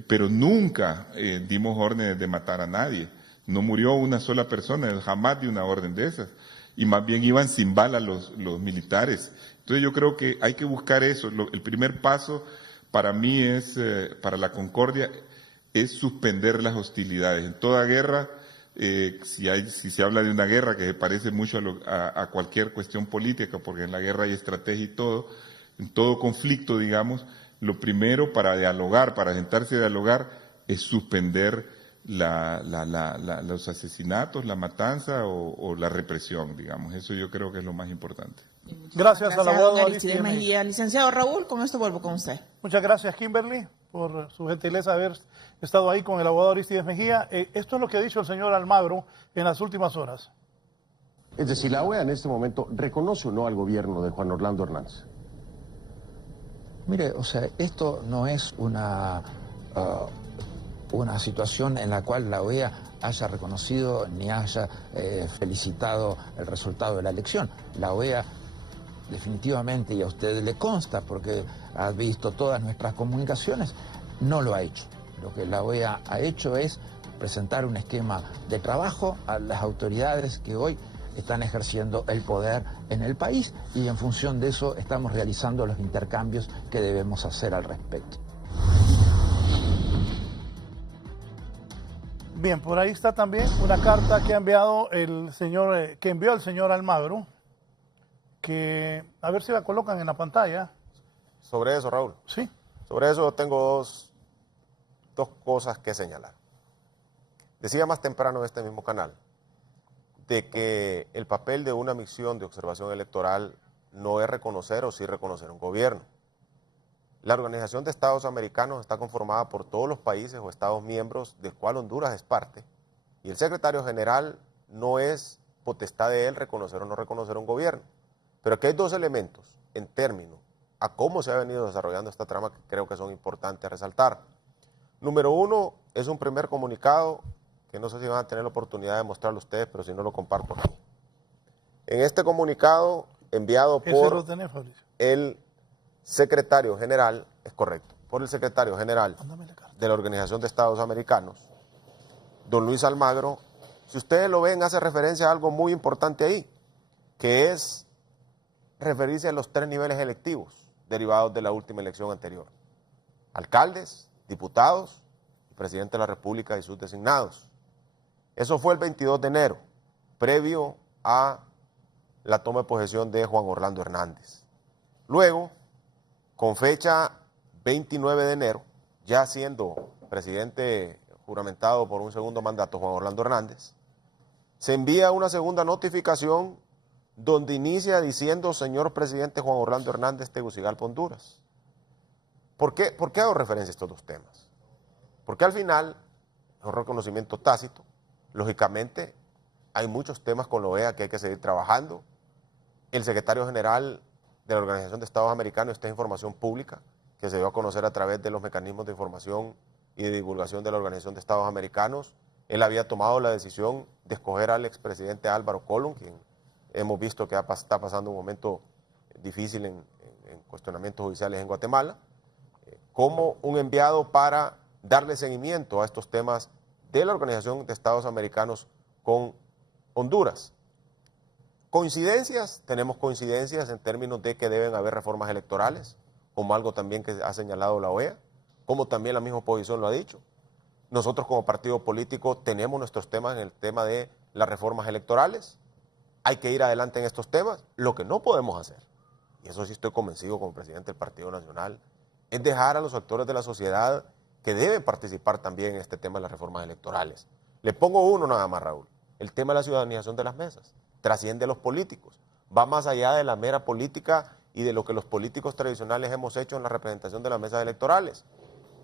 pero nunca dimos órdenes de matar a nadie. No murió una sola persona, jamás di una orden de esas. Y más bien iban sin bala los militares. Entonces yo creo que hay que buscar eso. El primer paso para mí es, para la concordia, es suspender las hostilidades. En toda guerra, si se habla de una guerra que se parece mucho a cualquier cuestión política, porque en la guerra hay estrategia y todo, en todo conflicto, digamos, lo primero para dialogar, para sentarse a dialogar, es suspender los asesinatos, la matanza o la represión, digamos. Eso yo creo que es lo más importante. Gracias al abogado Aristides Mejía. Licenciado Raúl, con esto vuelvo con usted. Muchas gracias, Kimberly, por su gentileza de haber estado ahí con el abogado Aristides Mejía. Esto es lo que ha dicho el señor Almagro en las últimas horas. Es decir, la OEA en este momento reconoce o no al gobierno de Juan Orlando Hernández. Mire, o sea, esto no es una situación en la cual la OEA haya reconocido ni haya felicitado el resultado de la elección. La OEA definitivamente, y a usted le consta porque ha visto todas nuestras comunicaciones, no lo ha hecho. Lo que la OEA ha hecho es presentar un esquema de trabajo a las autoridades que hoy están ejerciendo el poder en el país y en función de eso estamos realizando los intercambios que debemos hacer al respecto. Bien, por ahí está también una carta que ha enviado el señor, que envió el señor Almagro, que a ver si la colocan en la pantalla. Sobre eso, Raúl. Sí. Sobre eso tengo dos cosas que señalar. Decía más temprano en este mismo canal de que el papel de una misión de observación electoral no es reconocer o sí reconocer un gobierno. La Organización de Estados Americanos está conformada por todos los países o estados miembros del cual Honduras es parte, y el secretario general no es potestad de él reconocer o no reconocer un gobierno. Pero aquí hay dos elementos en términos a cómo se ha venido desarrollando esta trama que creo que son importantes a resaltar. Número uno, es un primer comunicado que no sé si van a tener la oportunidad de mostrarlo ustedes, pero si no lo comparto aquí. En este comunicado enviado por el secretario general, es correcto, por el secretario general de la Organización de Estados Americanos, don Luis Almagro, si ustedes lo ven, hace referencia a algo muy importante ahí, que es referirse a los 3 niveles electivos derivados de la última elección anterior: alcaldes, diputados y presidente de la República y sus designados. Eso fue el 22 de enero, previo a la toma de posesión de Juan Orlando Hernández. Luego, con fecha 29 de enero, ya siendo presidente juramentado por un segundo mandato Juan Orlando Hernández, se envía una segunda notificación donde inicia diciendo: señor presidente Juan Orlando Hernández, Tegucigalpa, Honduras. ¿Por qué hago referencia a estos dos temas? Porque al final es un reconocimiento tácito. Lógicamente, hay muchos temas con la OEA que hay que seguir trabajando. El secretario general de la Organización de Estados Americanos, esta es información pública que se dio a conocer a través de los mecanismos de información y de divulgación de la Organización de Estados Americanos. Él había tomado la decisión de escoger al expresidente Álvaro Colón, quien hemos visto que está pasando un momento difícil en cuestionamientos judiciales en Guatemala, como un enviado para darle seguimiento a estos temas de la Organización de Estados Americanos con Honduras. Coincidencias, tenemos coincidencias en términos de que deben haber reformas electorales, como algo también que ha señalado la OEA, como también la misma oposición lo ha dicho. Nosotros como partido político tenemos nuestros temas en el tema de las reformas electorales. Hay que ir adelante en estos temas. Lo que no podemos hacer, y eso sí estoy convencido como presidente del Partido Nacional, es dejar a los actores de la sociedad que deben participar también en este tema de las reformas electorales. Le pongo uno nada más, Raúl. El tema de la ciudadanización de las mesas trasciende a los políticos. va más allá de la mera política y de lo que los políticos tradicionales hemos hecho en la representación de las mesas electorales.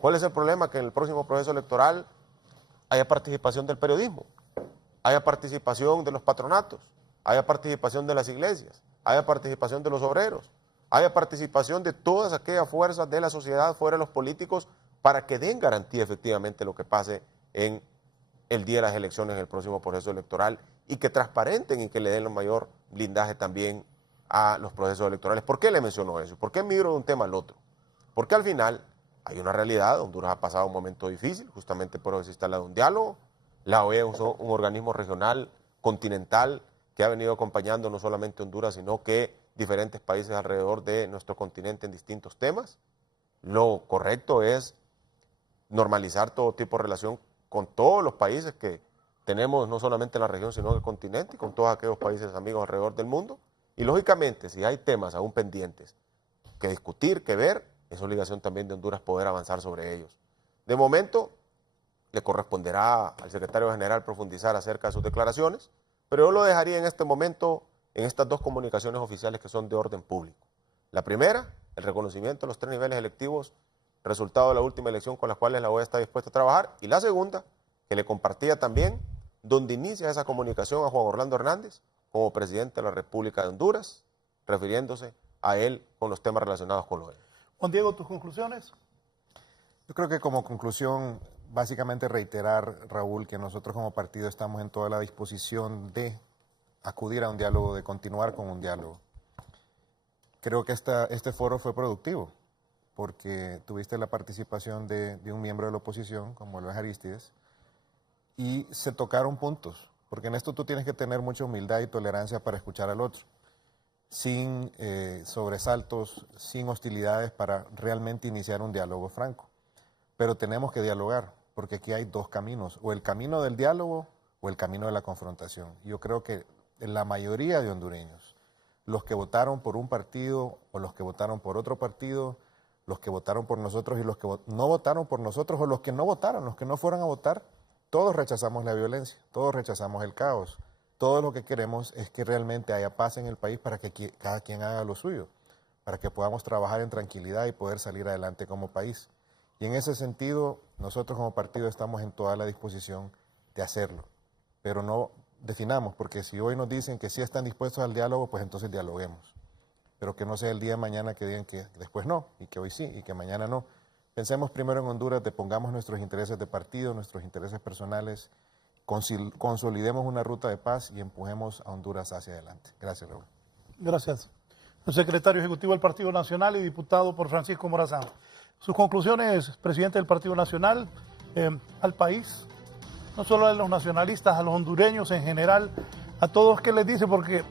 ¿Cuál es el problema? Que en el próximo proceso electoral haya participación del periodismo, haya participación de los patronatos, haya participación de las iglesias, haya participación de los obreros, haya participación de todas aquellas fuerzas de la sociedad fuera de los políticos para que den garantía efectivamente lo que pase en el día de las elecciones, en el próximo proceso electoral, y que transparenten y que le den el mayor blindaje también a los procesos electorales. ¿Por qué le menciono eso? ¿Por qué migro de un tema al otro? Porque al final hay una realidad. Honduras ha pasado un momento difícil, justamente por eso se ha instalado un diálogo. La OEA es un organismo regional, continental, que ha venido acompañando no solamente Honduras, sino que diferentes países alrededor de nuestro continente en distintos temas. Lo correcto es normalizar todo tipo de relación con todos los países que tenemos, no solamente en la región, sino en el continente, y con todos aquellos países amigos alrededor del mundo. Y lógicamente, si hay temas aún pendientes que discutir, que ver, es obligación también de Honduras poder avanzar sobre ellos. De momento, le corresponderá al secretario general profundizar acerca de sus declaraciones, pero yo lo dejaría en este momento en estas dos comunicaciones oficiales que son de orden público. La primera, el reconocimiento de los 3 niveles electivos, resultado de la última elección con las cuales la OEA está dispuesta a trabajar, y la segunda, que le compartía también, donde inicia esa comunicación a Juan Orlando Hernández como presidente de la República de Honduras, refiriéndose a él con los temas relacionados con la OEA. Juan Diego, ¿tus conclusiones? Yo creo que como conclusión, básicamente reiterar, Raúl, que nosotros como partido estamos en toda la disposición de acudir a un diálogo, de continuar con un diálogo. Creo que este foro fue productivo, porque tuviste la participación de un miembro de la oposición, como lo es Arístides, y se tocaron puntos, porque en esto tú tienes que tener mucha humildad y tolerancia para escuchar al otro, sin sobresaltos, sin hostilidades, para realmente iniciar un diálogo franco. Pero tenemos que dialogar, porque aquí hay dos caminos, o el camino del diálogo o el camino de la confrontación. Yo creo que la mayoría de hondureños, los que votaron por un partido o los que votaron por otro partido, los que votaron por nosotros y los que no votaron por nosotros, o los que no votaron, los que no fueron a votar, todos rechazamos la violencia, todos rechazamos el caos. Todo lo que queremos es que realmente haya paz en el país para que cada quien haga lo suyo, para que podamos trabajar en tranquilidad y poder salir adelante como país. Y en ese sentido, nosotros como partido estamos en toda la disposición de hacerlo, pero no definamos, porque si hoy nos dicen que sí están dispuestos al diálogo, pues entonces dialoguemos. Pero que no sea el día de mañana que digan que después no, y que hoy sí, y que mañana no. Pensemos primero en Honduras, depongamos nuestros intereses de partido, nuestros intereses personales, consolidemos una ruta de paz y empujemos a Honduras hacia adelante. Gracias, Raúl. Gracias. El secretario ejecutivo del Partido Nacional y diputado por Francisco Morazán. Sus conclusiones, presidente del Partido Nacional, al país, no solo a los nacionalistas, a los hondureños en general, a todos, ¿qué les dice? Porque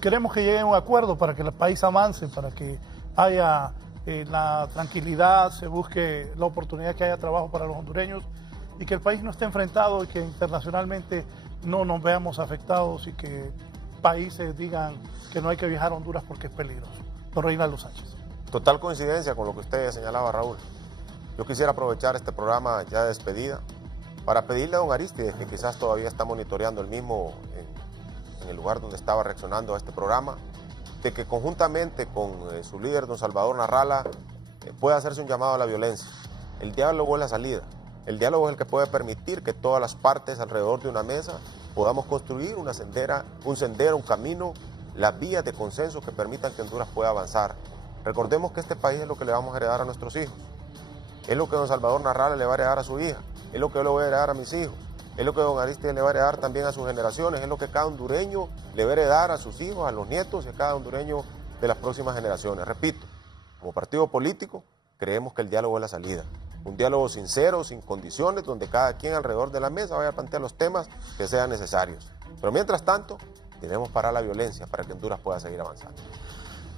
queremos que llegue a un acuerdo para que el país avance, para que haya la tranquilidad, se busque la oportunidad que haya trabajo para los hondureños y que el país no esté enfrentado y que internacionalmente no nos veamos afectados y que países digan que no hay que viajar a Honduras porque es peligroso. Don Reinaldo Sánchez. Total coincidencia con lo que usted señalaba, Raúl. Yo quisiera aprovechar este programa ya de despedida para pedirle a don Arístides, que quizás todavía está monitoreando el mismo en el lugar donde estaba reaccionando a este programa, de que conjuntamente con su líder, don Salvador Narrala, pueda hacerse un llamado a la violencia. El diálogo es la salida. El diálogo es el que puede permitir que todas las partes alrededor de una mesa podamos construir un sendero, un camino, las vías de consenso que permitan que Honduras pueda avanzar. Recordemos que este país es lo que le vamos a heredar a nuestros hijos. Es lo que don Salvador Narrala le va a heredar a su hija. Es lo que yo le voy a heredar a mis hijos. Es lo que don Arístides le va a heredar también a sus generaciones. Es lo que cada hondureño le va a heredar a sus hijos, a los nietos y a cada hondureño de las próximas generaciones. Repito, como partido político, creemos que el diálogo es la salida. Un diálogo sincero, sin condiciones, donde cada quien alrededor de la mesa vaya a plantear los temas que sean necesarios. Pero mientras tanto, debemos parar la violencia para que Honduras pueda seguir avanzando.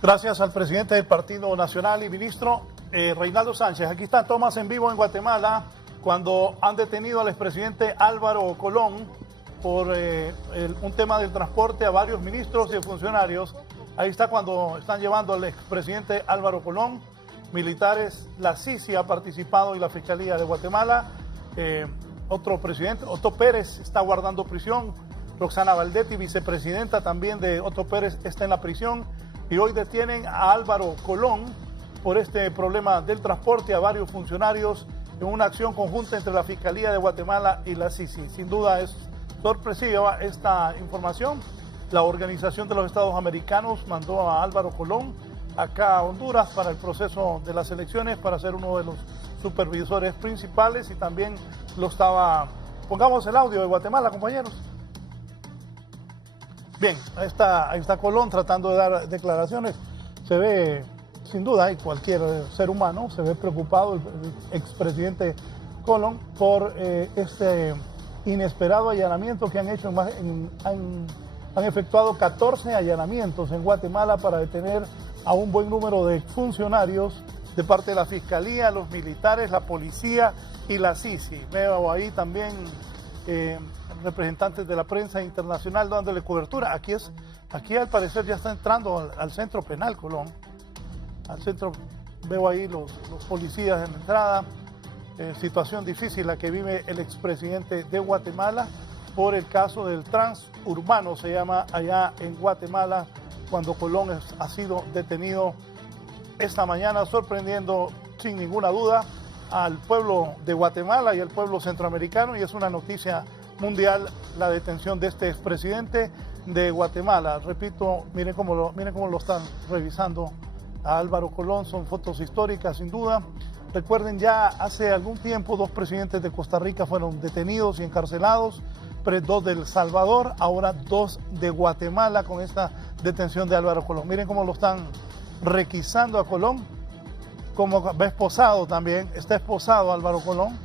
Gracias al presidente del Partido Nacional y ministro Reinaldo Sánchez. Aquí está tomas en vivo en Guatemala cuando han detenido al expresidente Álvaro Colón por un tema del transporte a varios ministros y funcionarios. Ahí está cuando están llevando al expresidente Álvaro Colón. Militares, la CICI ha participado y la Fiscalía de Guatemala. Otro presidente, Otto Pérez, está guardando prisión Roxana Valdetti, vicepresidenta también de Otto Pérez, está en la prisión. Y hoy detienen a Álvaro Colón por este problema del transporte, a varios funcionarios en una acción conjunta entre la Fiscalía de Guatemala y la CICI. Sin duda es sorpresiva esta información. La Organización de los Estados Americanos mandó a Álvaro Colón acá a Honduras para el proceso de las elecciones, para ser uno de los supervisores principales, y también lo estaba... Pongamos el audio de Guatemala, compañeros. Bien, ahí está Colón tratando de dar declaraciones. Se ve, sin duda, hay cualquier ser humano, se ve preocupado el expresidente Colón por este inesperado allanamiento que han hecho. Han efectuado 14 allanamientos en Guatemala para detener a un buen número de funcionarios de parte de la Fiscalía, los militares, la policía y la CICI. Veo ahí también representantes de la prensa internacional dándole cobertura. Aquí al parecer ya está entrando al centro penal Colón. Al centro, veo ahí los policías en la entrada. Situación difícil la que vive el expresidente de Guatemala por el caso del transurbano, se llama allá en Guatemala, cuando Colón ha sido detenido esta mañana, sorprendiendo sin ninguna duda al pueblo de Guatemala y al pueblo centroamericano, y es una noticia mundial la detención de este expresidente de Guatemala. Repito, miren cómo lo están revisando a Álvaro Colón, son fotos históricas sin duda. Recuerden, ya hace algún tiempo 2 presidentes de Costa Rica fueron detenidos y encarcelados, 2 de El Salvador, ahora 2 de Guatemala con esta detención de Álvaro Colón. Miren cómo lo están requisando a Colón, como va esposado también, está esposado Álvaro Colón,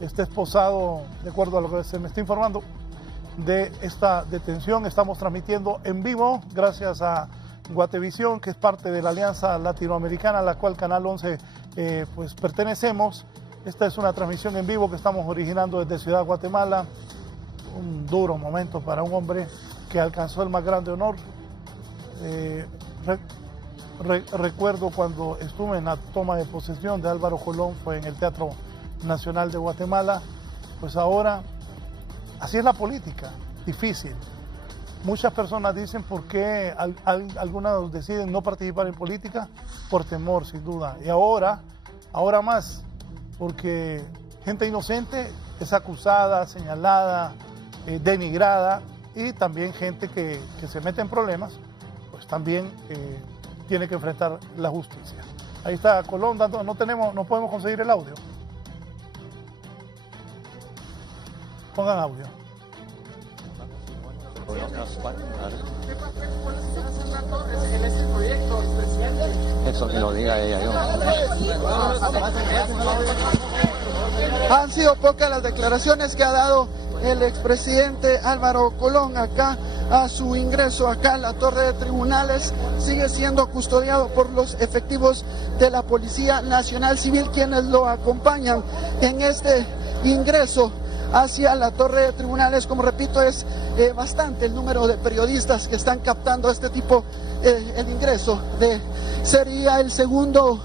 está esposado, de acuerdo a lo que se me está informando de esta detención. Estamos transmitiendo en vivo gracias a Guatevisión, que es parte de la Alianza Latinoamericana, a la cual Canal 11 pues pertenecemos. Esta es una transmisión en vivo que estamos originando desde Ciudad Guatemala. Un duro momento para un hombre que alcanzó el más grande honor. Recuerdo cuando estuve en la toma de posesión de Álvaro Colón, fue en el Teatro Nacional de Guatemala. Pues ahora, así es la política, difícil. Muchas personas dicen por qué algunas deciden no participar en política, por temor, sin duda. Y ahora más, porque gente inocente es acusada, señalada, denigrada, y también gente que se mete en problemas, pues también tiene que enfrentar la justicia. Ahí está Colón dando, no podemos conseguir el audio. Pongan audio. Eso que lo diga ella. Han sido pocas las declaraciones que ha dado el expresidente Álvaro Colón acá a su ingreso acá en la torre de tribunales. Sigue siendo custodiado por los efectivos de la Policía Nacional Civil, quienes lo acompañan en este ingreso hacia la torre de tribunales. Como repito, es bastante el número de periodistas que están captando este tipo, el ingreso sería el segundo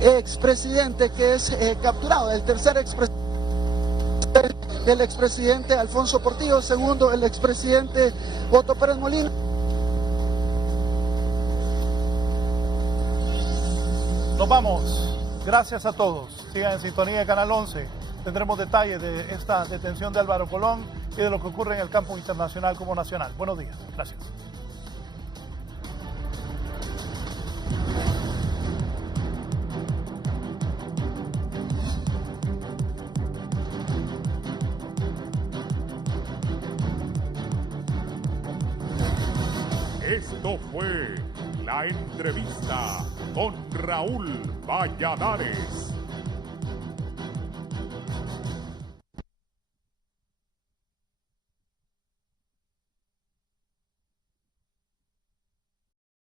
expresidente que es capturado, el tercer expresidente, el expresidente Alfonso Portillo, segundo el expresidente Otto Pérez Molina. Nos vamos, gracias a todos, sigan en sintonía de Canal 11. Tendremos detalles de esta detención de Álvaro Colón y de lo que ocurre en el campo internacional como nacional. Buenos días. Gracias. Esto fue La Entrevista con Raúl Valladares.